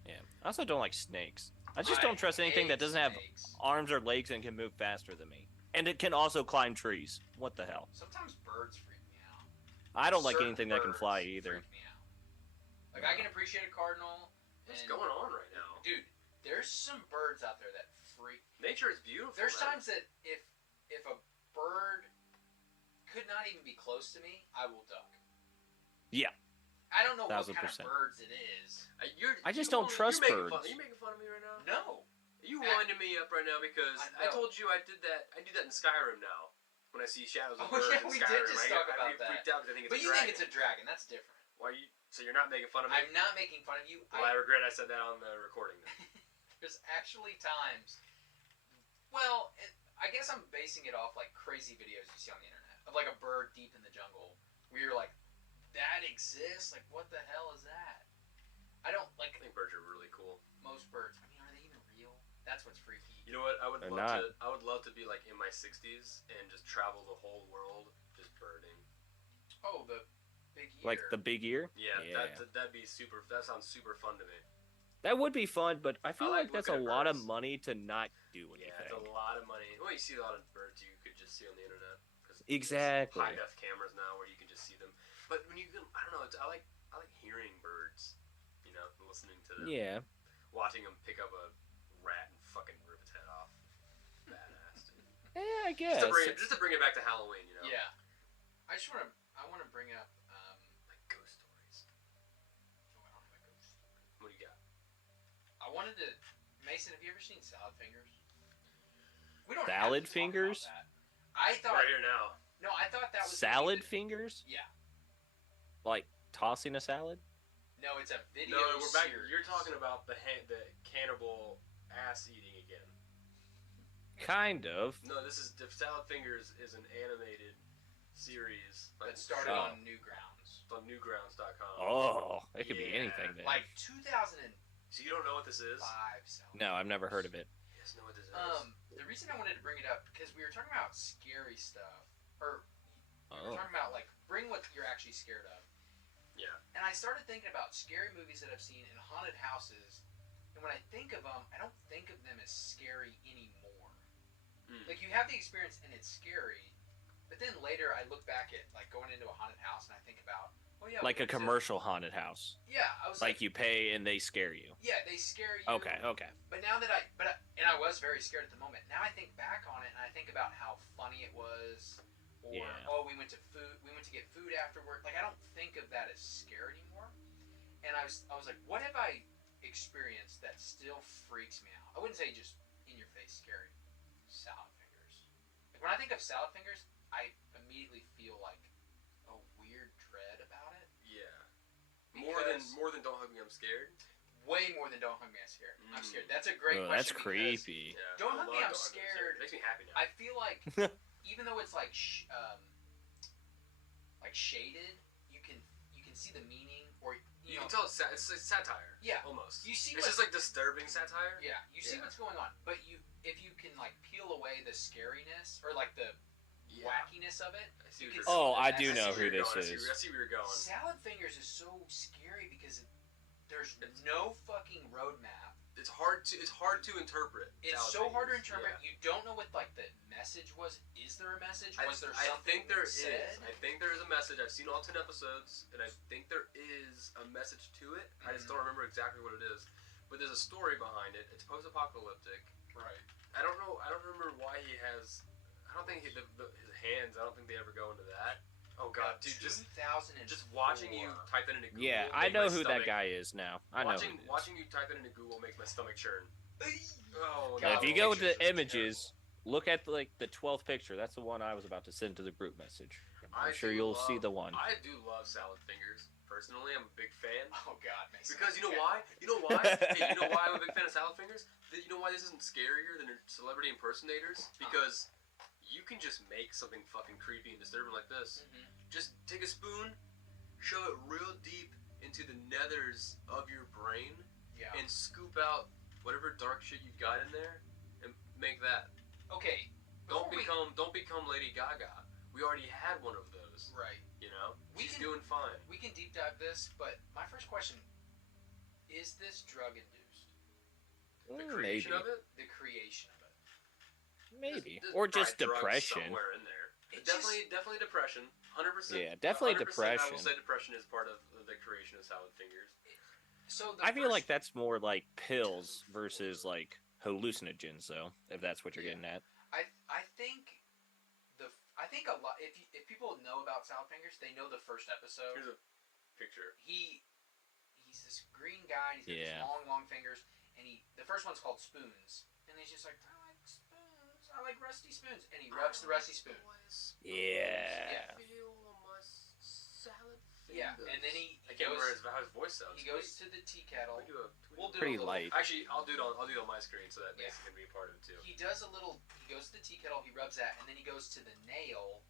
Yeah. I also don't like snakes. I just don't trust anything that doesn't have arms or legs and can move faster than me. And it can also climb trees. What the hell? Sometimes birds freak me out. I don't like Certain anything that can birds fly either. freak me out. Like I can appreciate a cardinal. What's going on right now? Dude, there's some birds out there that freak. Nature is beautiful. There's man. times that if a bird could not even be close to me, I will duck. Yeah. I don't know what kind 1000%. of birds it is. I just don't trust birds. Are you making fun of me right now? No. You winding me up right now because I told you I did that. I do that in Skyrim now. When I see shadows of birds in Skyrim, we did just talk about that. Freaked out because I think it's but a you dragon. think it's a dragon? That's different. Why you? So you're not making fun of me? I'm not making fun of you. Well, I regret I said that on the recording. Then. There's actually times. Well, I guess I'm basing it off like crazy videos you see on the internet of like a bird deep in the jungle where you're like, that exists? Like, what the hell is that? I don't like. I think birds are really cool. Most birds. I mean, are they even real? That's what's freaky. You know what? I would They're love not. to. I would love to be like in my 60s and just travel the whole world just birding. Oh, the big ear. Like the big ear? Yeah, Yeah. that'd be super. That sounds super fun to me. That would be fun, but I feel like like that's a looking at lot of birds. money to not do Yeah, anything. it's a lot of money. Well, you see a lot of birds you could just see on the internet. 'Cause Exactly. there's high-def cameras now where you can just see them. But when you can, I don't know. I like hearing birds. You know, listening to them. Yeah. Watching them pick up a rat and fucking rip its head off. Badass. Dude. Yeah, I guess. Just to bring it back to Halloween, you know. Yeah. I want to bring up. Like ghost stories. Oh, I don't have a ghost story. What do you got? I wanted to. Mason, have you ever seen Salad Fingers? We don't Salad have to talk Fingers? about that. I thought. Right here now. No, I thought that was Salad fingers? Yeah. Like tossing a salad? No, it's a video. No, we're back. series. You're talking about the cannibal ass eating again. Kind of. No, this is Salad Fingers is an animated series that started Oh. on Newgrounds. on newgrounds.com. Oh, it could be Yeah, anything then. Like 2005. So you don't know what this is? Salad No, I've never Fingers. heard of it. You guys know what this is? The reason I wanted to bring it up because we were talking about scary stuff, or we were Oh. talking about like bring what you're actually scared of. Yeah. And I started thinking about scary movies that I've seen in haunted houses, and when I think of them, I don't think of them as scary anymore. Like you have the experience and it's scary, but then later I look back at like going into a haunted house and I think about, oh yeah, Like we a went to- commercial haunted house. Yeah, I was Like you pay and they scare you. Yeah, they scare you. Okay, okay. But now that and I was very scared at the moment. Now I think back on it and I think about how funny it was, or Yeah. oh, we went to get food afterward. Like I don't think of that as scary anymore. And I was like, what have I experienced that still freaks me out? I wouldn't say just in your face scary. Salad Fingers. Like when I think of Salad Fingers, I immediately feel like a weird dread about it. Yeah. Because- More than Don't Hug Me, I'm Scared. Way more than Don't Hug Me, I'm Scared. I'm scared. That's a great Oh, question. that's because creepy. Yeah. Don't I Hug Me, love I'm Don't Hug Me, Scared. It makes me happy now. I feel like even though it's like like shaded, you can see the meaning, or you know, can tell it's satire. Yeah. Almost. You see it's what- just like disturbing satire. yeah, you see Yeah. what's going on, but if you can like peel away the scariness or like the Yeah. wackiness of it. I see you what can you're see Oh, the I mess. do know see where who you're this going. is. I see where you're going. Salad Fingers is so scary because there's no fucking roadmap. It's hard to interpret. It's Salad so hard to Fingers. interpret. Yeah. You don't know what like the message was. Is there a message? Was there I something think there is. said? I think there is a message. I've seen all 10 episodes, and I think there is a message to it. I just don't remember exactly what it is. But there's a story behind it. It's post-apocalyptic. Right. I don't know. I don't remember why he has. I don't think his hands. I don't think they ever go into that. Oh god, dude! Just 2004. watching you type that into Google. Yeah, I make know my who that stomach- guy is now. I know. Watching who it is. watching you type it into Google makes my stomach churn. Oh, Now, no, if you the go to picture's the just images, look at the 12th picture. That's the one I was about to send to the group message. I'm I sure do you'll love- see the one. I do love Salad Fingers. Personally, I'm a big fan. Oh god, Mason. Because you know why? You know why? Hey, you know why I'm a big fan of Salad Fingers? You know why this isn't scarier than celebrity impersonators? Because you can just make something fucking creepy and disturbing like this. Just take a spoon, shove it real deep into the nethers of your brain, Yeah. and scoop out whatever dark shit you got in there, and make that. Okay. Don't before become Lady Gaga. We already had one of those. Right. You know, We she's can- doing fine. We can deep dive this, but my first question: is this drug induced? The Mm, creation maybe. of it. The creation of it. Maybe. There's Or probably just drugs depression. somewhere in there. It Definitely depression. 100%. Yeah, definitely 100% I depression. will say depression is part of the creation of Salad Fingers. So I feel like that's more like pills versus like hallucinogens, though. If that's what you're getting at. I think a lot. If people know about Salad Fingers, they know the first episode. Here's a picture. He's this green guy. And he's got these long fingers, and the first one's called Spoons, and he's just like, I like spoons. I like rusty spoons, and he rubs the rusty spoon. Yeah. Yeah, and then I can't remember how his voice sounds. He goes to the tea kettle. We'll do pretty a little, light. Actually, I'll do it on my screen so that Mason can be a part of it too. He does a little. He goes to the tea kettle. He rubs that, and then he goes to the nail,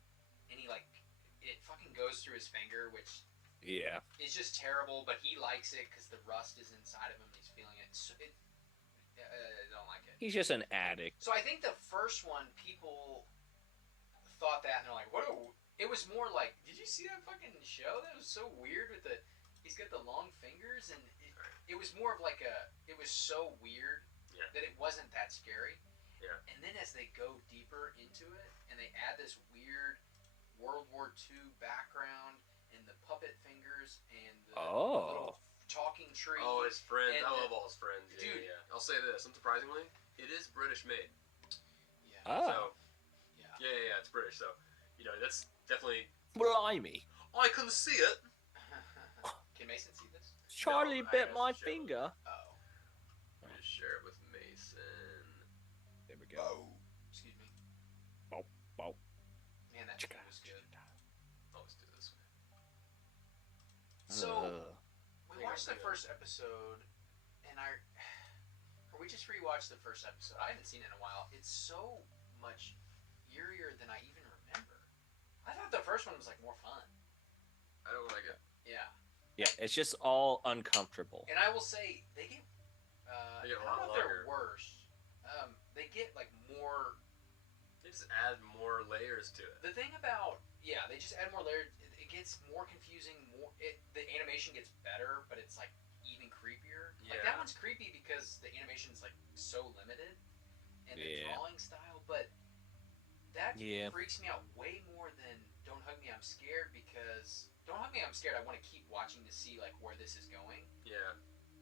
and it fucking goes through his finger, which is just terrible. But he likes it because the rust is inside of him. And he's feeling it. I don't like it. He's just an addict. So I think the first one, people thought that, and they're like, "What?" It was more like, did you see that fucking show? That was so weird with he's got the long fingers, and it was more of like it was so weird that it wasn't that scary. Yeah. And then as they go deeper into it, and they add this weird World War II background, and the puppet fingers, and the little talking tree. Oh, his friends. I love all his friends. Yeah, Dude. yeah. I'll say this, unsurprisingly, it is British made. Yeah. Oh. So, yeah, it's British, so, that's definitely... Blimey. I can see it! Can Mason see this? Charlie No, bit I my have to show finger. Oh. Let me just share it with Mason. There we go. Excuse me. Bow. Man, that chicken was good. I'll just do it this way. So, we Hang watched on, the hang on. first episode, and or we just rewatched the first episode. I haven't seen it in a while. It's so much eerier than I even remember. I thought the first one was like more fun. I don't like it. Yeah. Yeah, it's just all uncomfortable. And I will say they get. They get a I don't lot know if they're longer. worse. They get like more. They just add more layers to it. The thing about they just add more layers. It gets more confusing. The animation gets better, but it's like even creepier. Like that Yeah. one's creepy because the animation's like so limited, and the Yeah. drawing style. But that Yeah. freaks me out way more than Don't Hug Me, I'm Scared, because Don't Hug Me, I'm Scared. I want to keep watching to see like where this is going. Yeah.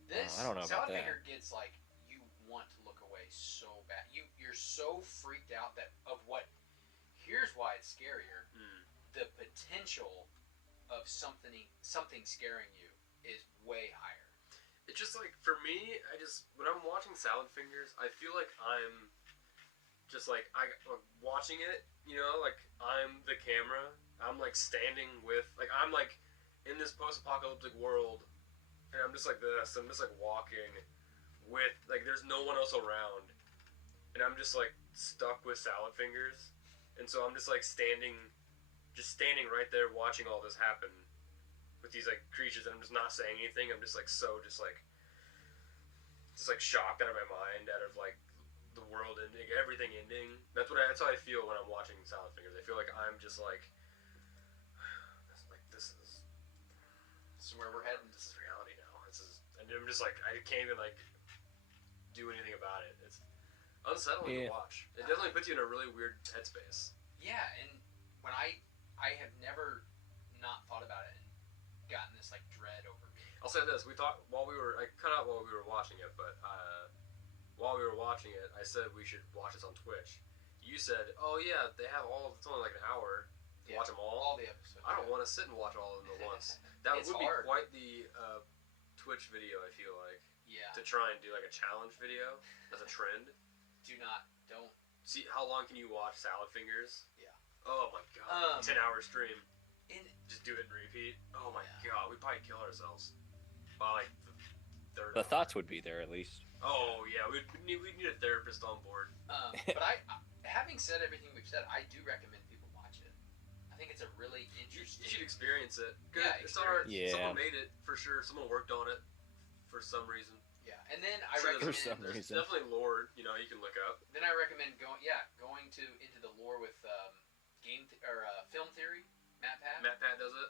This I don't know about Salad that. Finger gets like you want to look away so bad. You're so freaked out that of what. Here's why it's scarier. The potential of something scaring you is way higher. It's just like, for me, when I'm watching Salad Fingers, I feel like I'm just like, watching it, like I'm the camera. I'm like standing with, like I'm like in this post-apocalyptic world, and I'm just like this. I'm just like walking with, like there's no one else around, and I'm just like stuck with Salad Fingers, and so I'm just like standing right there watching all this happen with these like creatures, and I'm just not saying anything. I'm just like shocked out of my mind, out of like the world ending, everything ending. That's how I feel when I'm watching Salad Fingers. I feel like I'm just like this is where we're heading. This is reality now. And I'm just like, I can't even like do anything about it. It's unsettling to watch. It definitely puts you in a really weird headspace. Yeah, and when I have never not thought about it and gotten this like dread over me. I'll say this: I cut out while we were watching it, but while we were watching it, I said we should watch this on Twitch. You said, "Oh yeah, they have it's only like an hour to watch them all." All the episodes. I don't want to sit and watch all of them at once. That It's would hard. be quite the Twitch video. I feel like to try and do like a challenge video as a trend. Don't See how long can you watch Salad Fingers? Yeah. Oh my god, 10-hour stream. And Just do it and repeat. Oh my god, we'd probably kill ourselves by like the third. The hour. thoughts would be there at least. Oh yeah, we'd need a therapist on board. but having said everything we've said, I do recommend people watch it. I think it's a really interesting. You should experience it. Good. Yeah, It's art. Yeah. Someone made it for sure. Someone worked on it for some reason. Yeah, and then I Sure, recommend. some There's reason. definitely lore. You can look up. Then I recommend going into the lore with film theory. Matt Pat does it.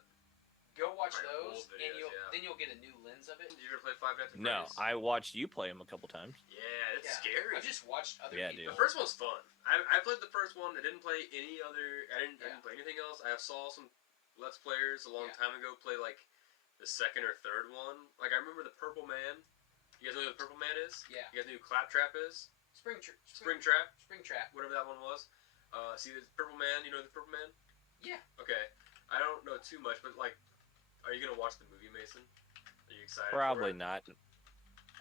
Go watch Right, those, old videos, and then you'll get a new lens of it. Did you ever play Five Nights at No, Freddy's? I watched you play them a couple times. Yeah, it's Yeah. scary. I've just watched other Yeah, people. The first one's fun. I played the first one. I didn't play any other. I didn't Yeah. play anything else. I saw some Let's Players a long Yeah. time ago play like the second or third one. Like I remember the Purple Man. You guys know who the Purple Man is? Yeah. You guys know who Claptrap is? Spring Trap. Springtrap. Whatever that one was. See the Purple Man. You know the Purple Man? Yeah. Okay. I don't know too much, but like, are you gonna watch the movie, Mason? Are you excited? Probably not.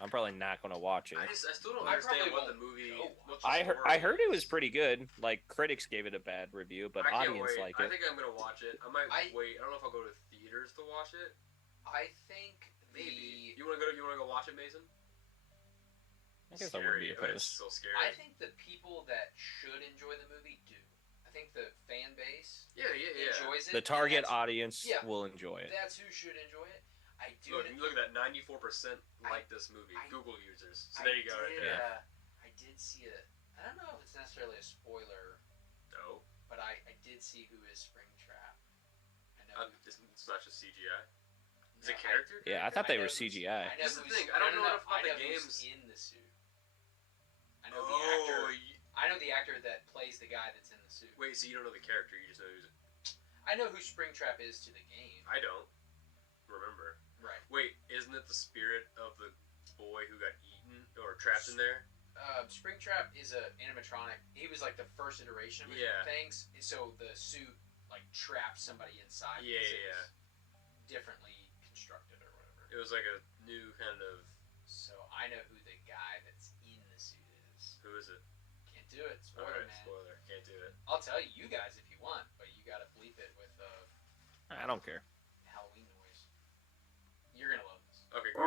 I'm probably not going to watch it. I still don't understand what the movie. I heard it was pretty good. Like critics gave it a bad review, but audience liked it. I think I'm gonna watch it. I might wait. I don't know if I'll go to theaters to watch it. I think maybe. You wanna go watch it, Mason? I guess I wouldn't be opposed. It's so scary. I think the people that should enjoy the movie do. I think the fan base enjoys it. The target audience will enjoy it. That's who should enjoy it. I do. Look at that. 94% like this movie. Google users. So there you go. Right there. I did see it. I don't know if it's necessarily a spoiler. No. But I did see who is Springtrap. I know. It's not just CGI. Is it character? Yeah, I thought they were CGI. That's the thing. I don't know enough about the games. In the suit. I know the actor. I know the actor that plays the guy that's in the suit. Wait, so you don't know the character? You just know who's. I know who Springtrap is to the game. I don't remember. Right. Wait, isn't it the spirit of the boy who got eaten or trapped in there? Springtrap is an animatronic. He was like the first iteration of things. So the suit like trapped somebody inside. Yeah. Differently constructed or whatever. It was like a new kind of. So I know who the guy that's in the suit is. Who is it? Can't do it. Spoiler, man. Spoiler. Can't do it. I'll tell you guys if you want, but you gotta bleep it with I don't care. Halloween noise. You're gonna love this. Okay, good.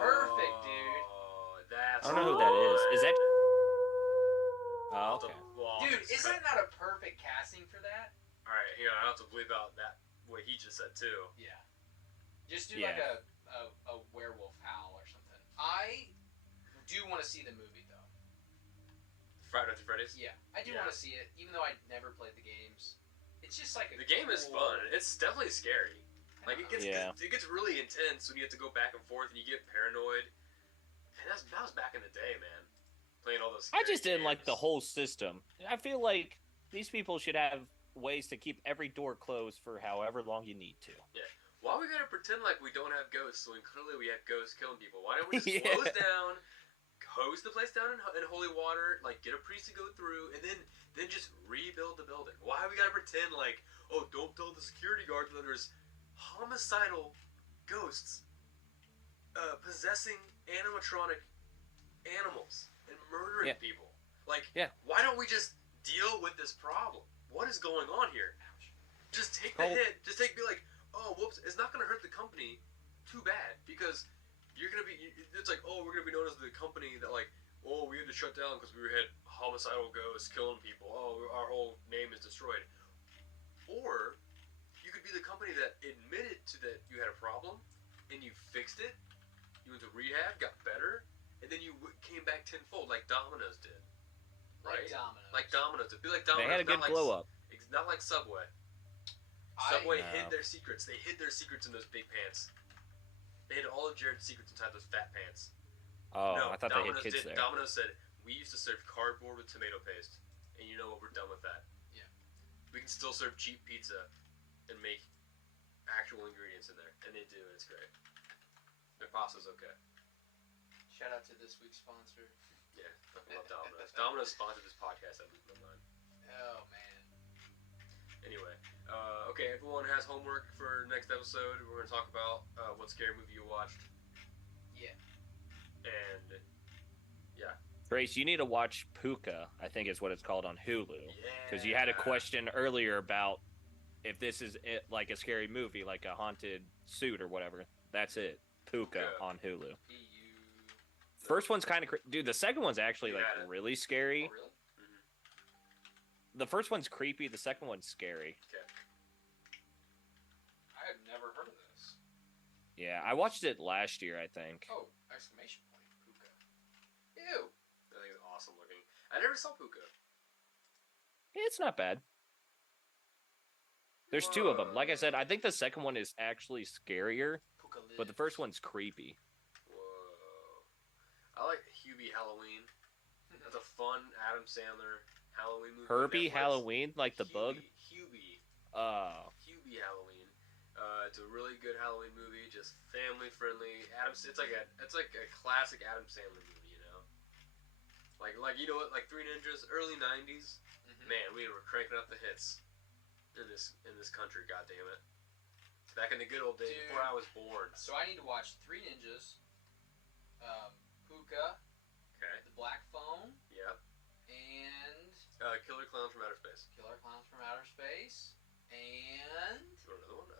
Perfect, dude. That's I don't know who that is. Is that? Oh, okay. Dude, is that not a perfect casting for that? All right, here I have to bleep out that what he just said too. Yeah. Just do like a werewolf howl or something. I do want to see the movie though. Friday Nights at Freddy's? Yeah, I do want to see it, even though I never played the games. It's just like the game is fun. It's definitely scary. Like it gets really intense when you have to go back and forth and you get paranoid. And that was back in the day, man. Playing all those. I just didn't like the whole system. I feel like these people should have ways to keep every door closed for however long you need to. Yeah. Why we gotta pretend like we don't have ghosts when clearly we have ghosts killing people? Why don't we just close down, hose the place down in holy water, like get a priest to go through, and then just rebuild the building? Why we gotta pretend like, oh, don't tell the security guard that there's homicidal ghosts possessing animatronic animals and murdering people? Like, why don't we just deal with this problem? What is going on here? Just take the hit. Just be like, oh, whoops, it's not going to hurt the company too bad because you're going to be, it's like, oh, we're going to be known as the company that like, oh, we had to shut down because we had homicidal ghosts killing people. Oh, our whole name is destroyed. Or you could be the company that admitted to that you had a problem and you fixed it. You went to rehab, got better, and then you came back tenfold like Domino's did. Right? Like Domino's. It'd be like Domino's. They had a good glow up. Not like Subway. Subway hid their secrets. They hid their secrets in those big pants. They hid all of Jared's secrets inside those fat pants. Oh, no, I thought Domino's they hid kids there. Domino's said, we used to serve cardboard with tomato paste. And you know what? We're done with that. Yeah. We can still serve cheap pizza and make actual ingredients in there. And they do, and it's great. Their pasta's okay. Shout out to this week's sponsor. Yeah, I love Domino's. Domino's sponsored this podcast. I lose my mind. Oh, man. Anyway, okay, everyone has homework for next episode. We're going to talk about what scary movie you watched. Yeah. And, yeah. Grace, you need to watch Puka, I think is what it's called on Hulu. Yeah. Because you had a question earlier about if this is like a scary movie, like a haunted suit or whatever. That's it. Puka on Hulu. First one's kind of dude. The second one's actually like really scary. Oh, really? The first one's creepy. The second one's scary. Okay. I have never heard of this. Yeah, I watched it last year, I think. Oh! Exclamation point! Puka. Ew. I think it's awesome looking. I never saw Puka. It's not bad. There's two of them. Like I said, I think the second one is actually scarier, but the first one's creepy. I like Hubie Halloween. That's a fun Adam Sandler Halloween movie. Herbie Halloween, like the bug? Hubie. Hubie Halloween. It's a really good Halloween movie, just family friendly. It's like a classic Adam Sandler movie, you know. Like you know what, like Three Ninjas, early '90s. Man, we were cranking up the hits in this country. God damn it! Back in the good old days, before I was born. So I need to watch Three Ninjas, Puka, Okay. The Black Phone, Yep. and Killer Clowns from Outer Space. Killer Clowns from Outer Space, and You want another one?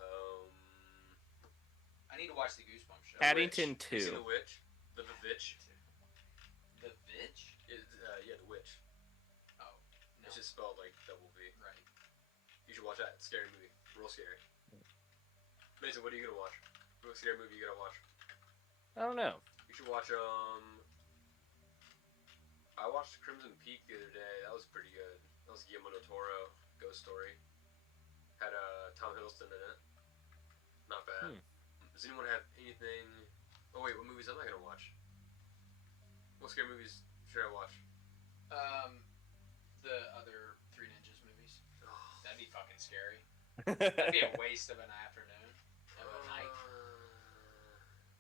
I need to watch the Goosebumps show. Paddington Witch. You seen 2. The Witch? The Witch? The Vitch? Yeah, The Witch. Oh, no. It's just spelled like double V. Right. You should watch that. Scary movie. Real scary. Mason, what are you gonna watch? What scary movie you gotta watch? I don't know. You should watch I watched Crimson Peak the other day. That was pretty good. That was Guillermo del Toro ghost story. Had Tom Hiddleston in it. Not bad. Does anyone have anything? Oh wait, what movies am I gonna watch? What scary movies should I watch? The other Three Ninjas movies. Oh. That'd be fucking scary. That'd be a waste of an afternoon. Of a night.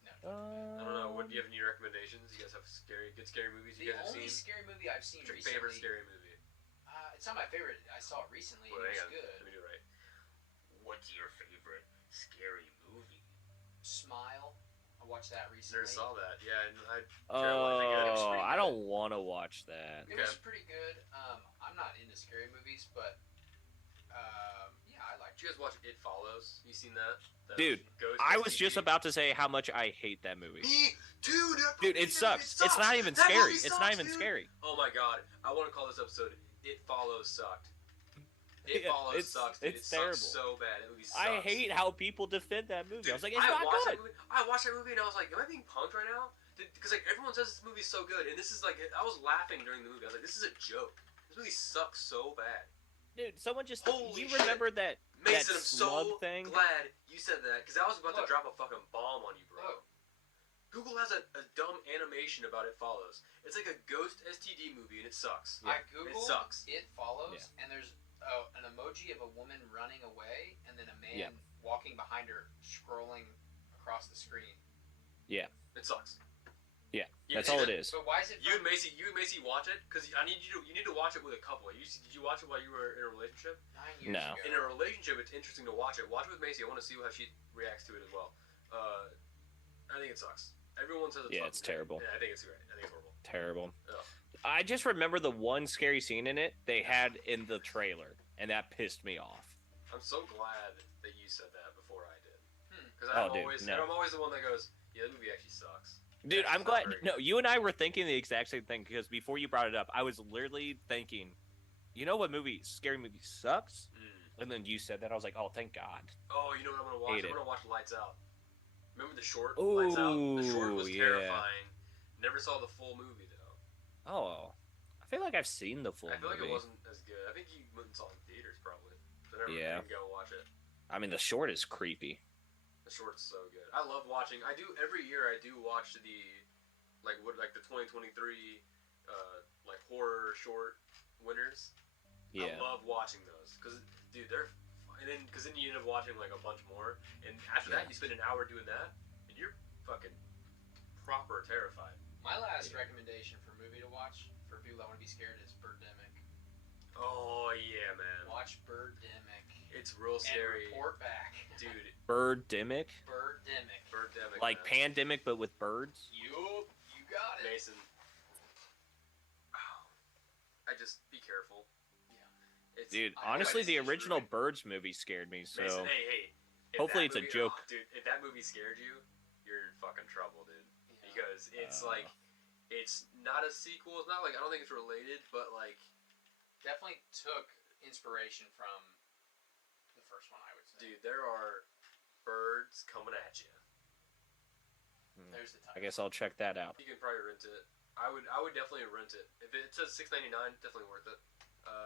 No. I don't know. What do you have any recommendations? You guys have good scary movies you The guys have only seen? scary movie I've seen What's your recently. favorite scary movie? It's not my favorite. I saw it recently. Well, and it hang was on. good. Let me do it right. What's your favorite scary movie? Smile. I watched that recently. Never saw that. Yeah, and Oh, I don't want to watch that. It was pretty good. I'm not into scary movies, but yeah, I like. Did you guys watch It Follows? You seen that? Dude, I was just about to say how much I hate that movie. Me too, dude. It sucks. It's not even scary. It's not even scary. Oh my god! I want to call this episode "It Follows Sucked." It Yeah, Follows sucks. Dude. It's it terrible. Sucks so bad. That movie sucks. I hate how people defend that movie. Dude, I was like, it's not good. I watched that movie and I was like, am I being punked right now? Because like everyone says this movie's so good, and this is like I was laughing during the movie. I was like, this is a joke. This movie sucks so bad. Dude, someone just Holy you shit. remember that Mason, that I'm so slug thing? glad you said that because I was about to Look. drop a fucking bomb on you, bro. Look. Google has a dumb animation about It Follows. It's like a ghost STD movie and it sucks. I googled It sucks. It Follows, and there's an emoji of a woman running away, and then a man Yeah. walking behind her, scrolling across the screen. Yeah. It sucks. Yeah. You That's see all that? it is. But why is it? You and Macy watch it because you need to watch it with a couple. Did you watch it while you were in a relationship? 9 years No. ago. In a relationship, it's interesting to watch it. Watch it with Macy. I want to see how she reacts to it as well. I think it sucks. Everyone says it's Yeah, fucking it's good. terrible. Yeah, I think it's great. I think it's horrible. Terrible. Ugh. I just remember the one scary scene in it they had in the trailer, and that pissed me off. I'm so glad that you said that before I did. Because Oh, dude, no. I'm always the one that goes, yeah, the movie actually sucks. Dude, Yeah, I'm it's not glad. very No, good. you and I were thinking the exact same thing because before you brought it up, I was literally thinking, you know what scary movie sucks? And then you said that, I was like, oh, thank God. Oh, you know what I'm gonna watch? Hate I'm it. gonna watch Lights Out. Remember the short? Ooh, Lights Out. The short was yeah. terrifying. Never saw the full movie though. Oh, I feel like I've seen the full I feel like movie. it wasn't as good. I think you went and saw it in theaters probably. So I never Yeah. didn't go watch it. I mean, the short is creepy. The short's so good. I love watching. I do every year. I do watch the the 2023 like horror short winners. Yeah. I love watching those because dude, because then you end up watching like a bunch more, and after that you spend an hour doing that, and you're fucking proper terrified. My last recommendation for a movie to watch for people that want to be scared is Birdemic. Oh yeah, man. Watch Birdemic. It's real scary, And report back. dude. Birdemic? Birdemic. Birdemic. Like man. pandemic, but with birds? Yup, you got it. Mason. Oh, I just be careful. Yeah. Dude, I honestly, always the just original ruin- Birds movie scared me, so... Mason, hey. If Hopefully that it's a joke. Oh, dude, if that movie scared you, you're in fucking trouble, dude. Yeah. Because it's like, it's not a sequel. It's not like I don't think it's related, but like, Definitely took inspiration from the first one, I would say. dude, there are birds coming at you. There's the title. I guess I'll check that out. You can probably rent it. I would definitely rent it. If it says $6.99, definitely worth it.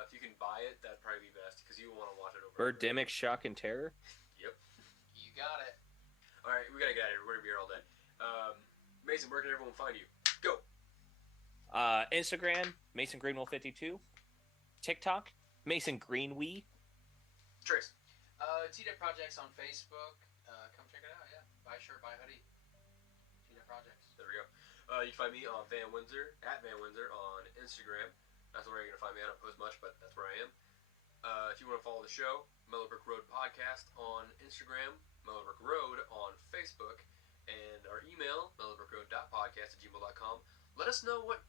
If you can buy it, that'd probably be best because you want to watch it over. and over. Birdemic, Shock and Terror? Yep. You got it. All right, we gotta get out of here. We're gonna be here all day. Mason, where can everyone find you? Go. Instagram, Mason Greenwell 52. TikTok, Mason Greenwee. Trace. T-Dep Projects on Facebook. Come check it out. Yeah, buy a shirt, buy a hoodie. T-Dep Projects. There we go. You can find me on Van Windsor, at Van Windsor on Instagram. That's where you're going to find me. I don't post much, but that's where I am. If you want to follow the show, Mellow Brick Road Podcast on Instagram, Mellow Brick Road on Facebook, and our email, mellowbrickroad.podcast@gmail.com. Let us know what's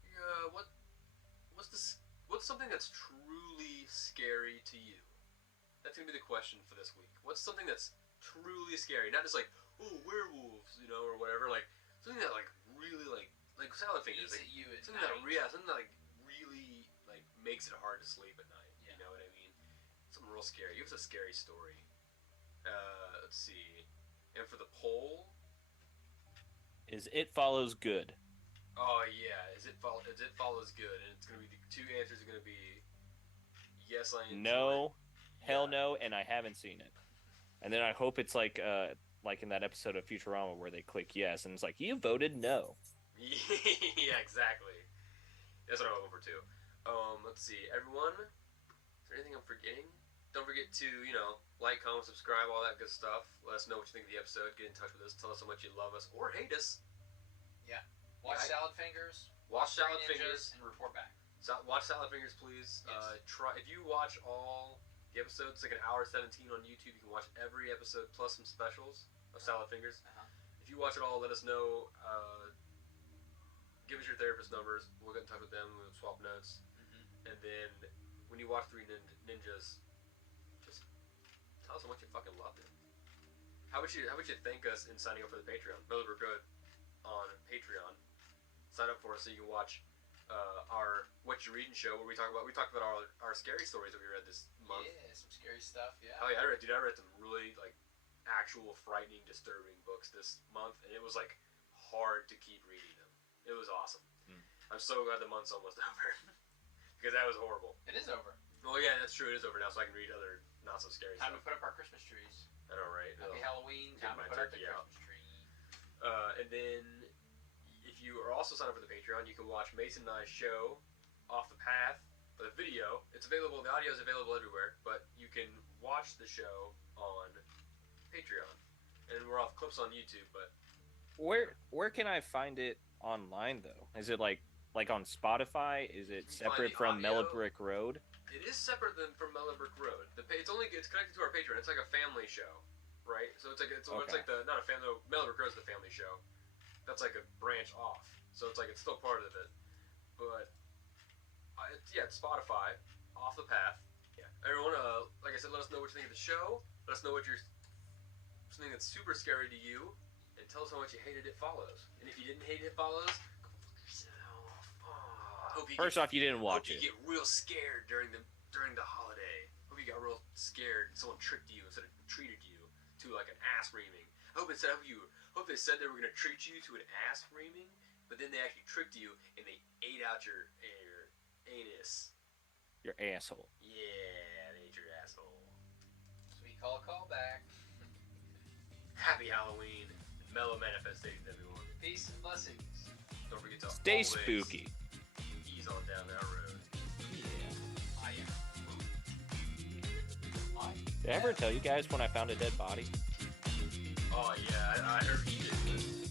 something that's truly scary to you. That's going to be the question for this week. What's something that's truly scary? Not just like, oh, werewolves, or whatever. Like, something that, like, really, like salad fingers. Like, you at something night. something that, like, really, like, makes it hard to sleep at night. Yeah. You know what I mean? Something real scary. Give us a scary story. Let's see. And for the poll... Is It Follows good? Oh, yeah. Is it follows good? And it's going to be... The two answers are going to be... Yes, I enjoy No. it. Hell Yeah. no, and I haven't seen it. And then I hope it's like in that episode of Futurama where they click yes, and it's like, you voted no. Yeah, exactly. That's what I'm hoping for too. Let's see, everyone. Is there anything I'm forgetting? Don't forget to, like, comment, subscribe, all that good stuff. Let us know what you think of the episode. Get in touch with us. Tell us how much you love us or hate us. Watch Salad Fingers. Watch Salad Three Fingers. Ninjas, and report back. Watch Salad Fingers, please. Yes. If you watch all the episodes, it's like an hour 17 on YouTube. You can watch every episode plus some specials of Salad Fingers. Uh-huh. If you watch it all, let us know. Give us your therapist numbers. We'll get in touch with them. We'll swap notes. Mm-hmm. And then when you watch Three Ninjas, just tell us how much you fucking loved it. How would you thank us in signing up for the Patreon? Mellow Brick Road on Patreon. Sign up for us so you can watch our What You Reading show where we talked about our scary stories that we read this month. Yeah, some scary stuff. Yeah. Oh yeah, I read some really like actual frightening, disturbing books this month, and it was like hard to keep reading them. It was awesome. I'm so glad the month's almost over because that was horrible. It is over. Well, yeah, that's true. It is over now, so I can read other not so scary Time stuff. to put up our Christmas trees. I know, right? Happy Halloween. Get Time my to put up the turkey out. Christmas tree. And then, if you are also signed up for the Patreon, you can watch Mason and I's show, Off the Path, the video. It's available, the audio is available everywhere, but you can watch the show on Patreon. And we're off clips on YouTube, but... Where can I find it online, though? Is it like on Spotify? Is it You can separate find the from Mellow audio. Brick Road? It is separate from Mellow Brick Road. It's connected to our Patreon. It's like a family show, right? So it's like Okay. not a family. Mellow Brick Road's the family show. That's like a branch off. So it's like it's still part of it, but it's Spotify, Off the Path. Yeah, everyone. Like I said, let us know what you think of the show. Let us know something that's super scary to you, and tell us how much you hated It Follows. And if you didn't hate It Follows, go fuck yourself. First off, you didn't watch Hope it. you get real scared during the holiday. Hope you got real scared. Someone tricked you instead of treated you to like an ass reaming. Hope they said they were gonna treat you to an ass reaming, but then they actually tricked you and they ate out your anus. Your asshole. Yeah, they ate your asshole. Sweet call back. Happy Halloween, mellow manifestations, everyone. Peace and blessings. Don't forget to Stay always spooky. ease on down that road. I am. Did I ever tell you guys when I found a dead body? Oh yeah, I heard you did.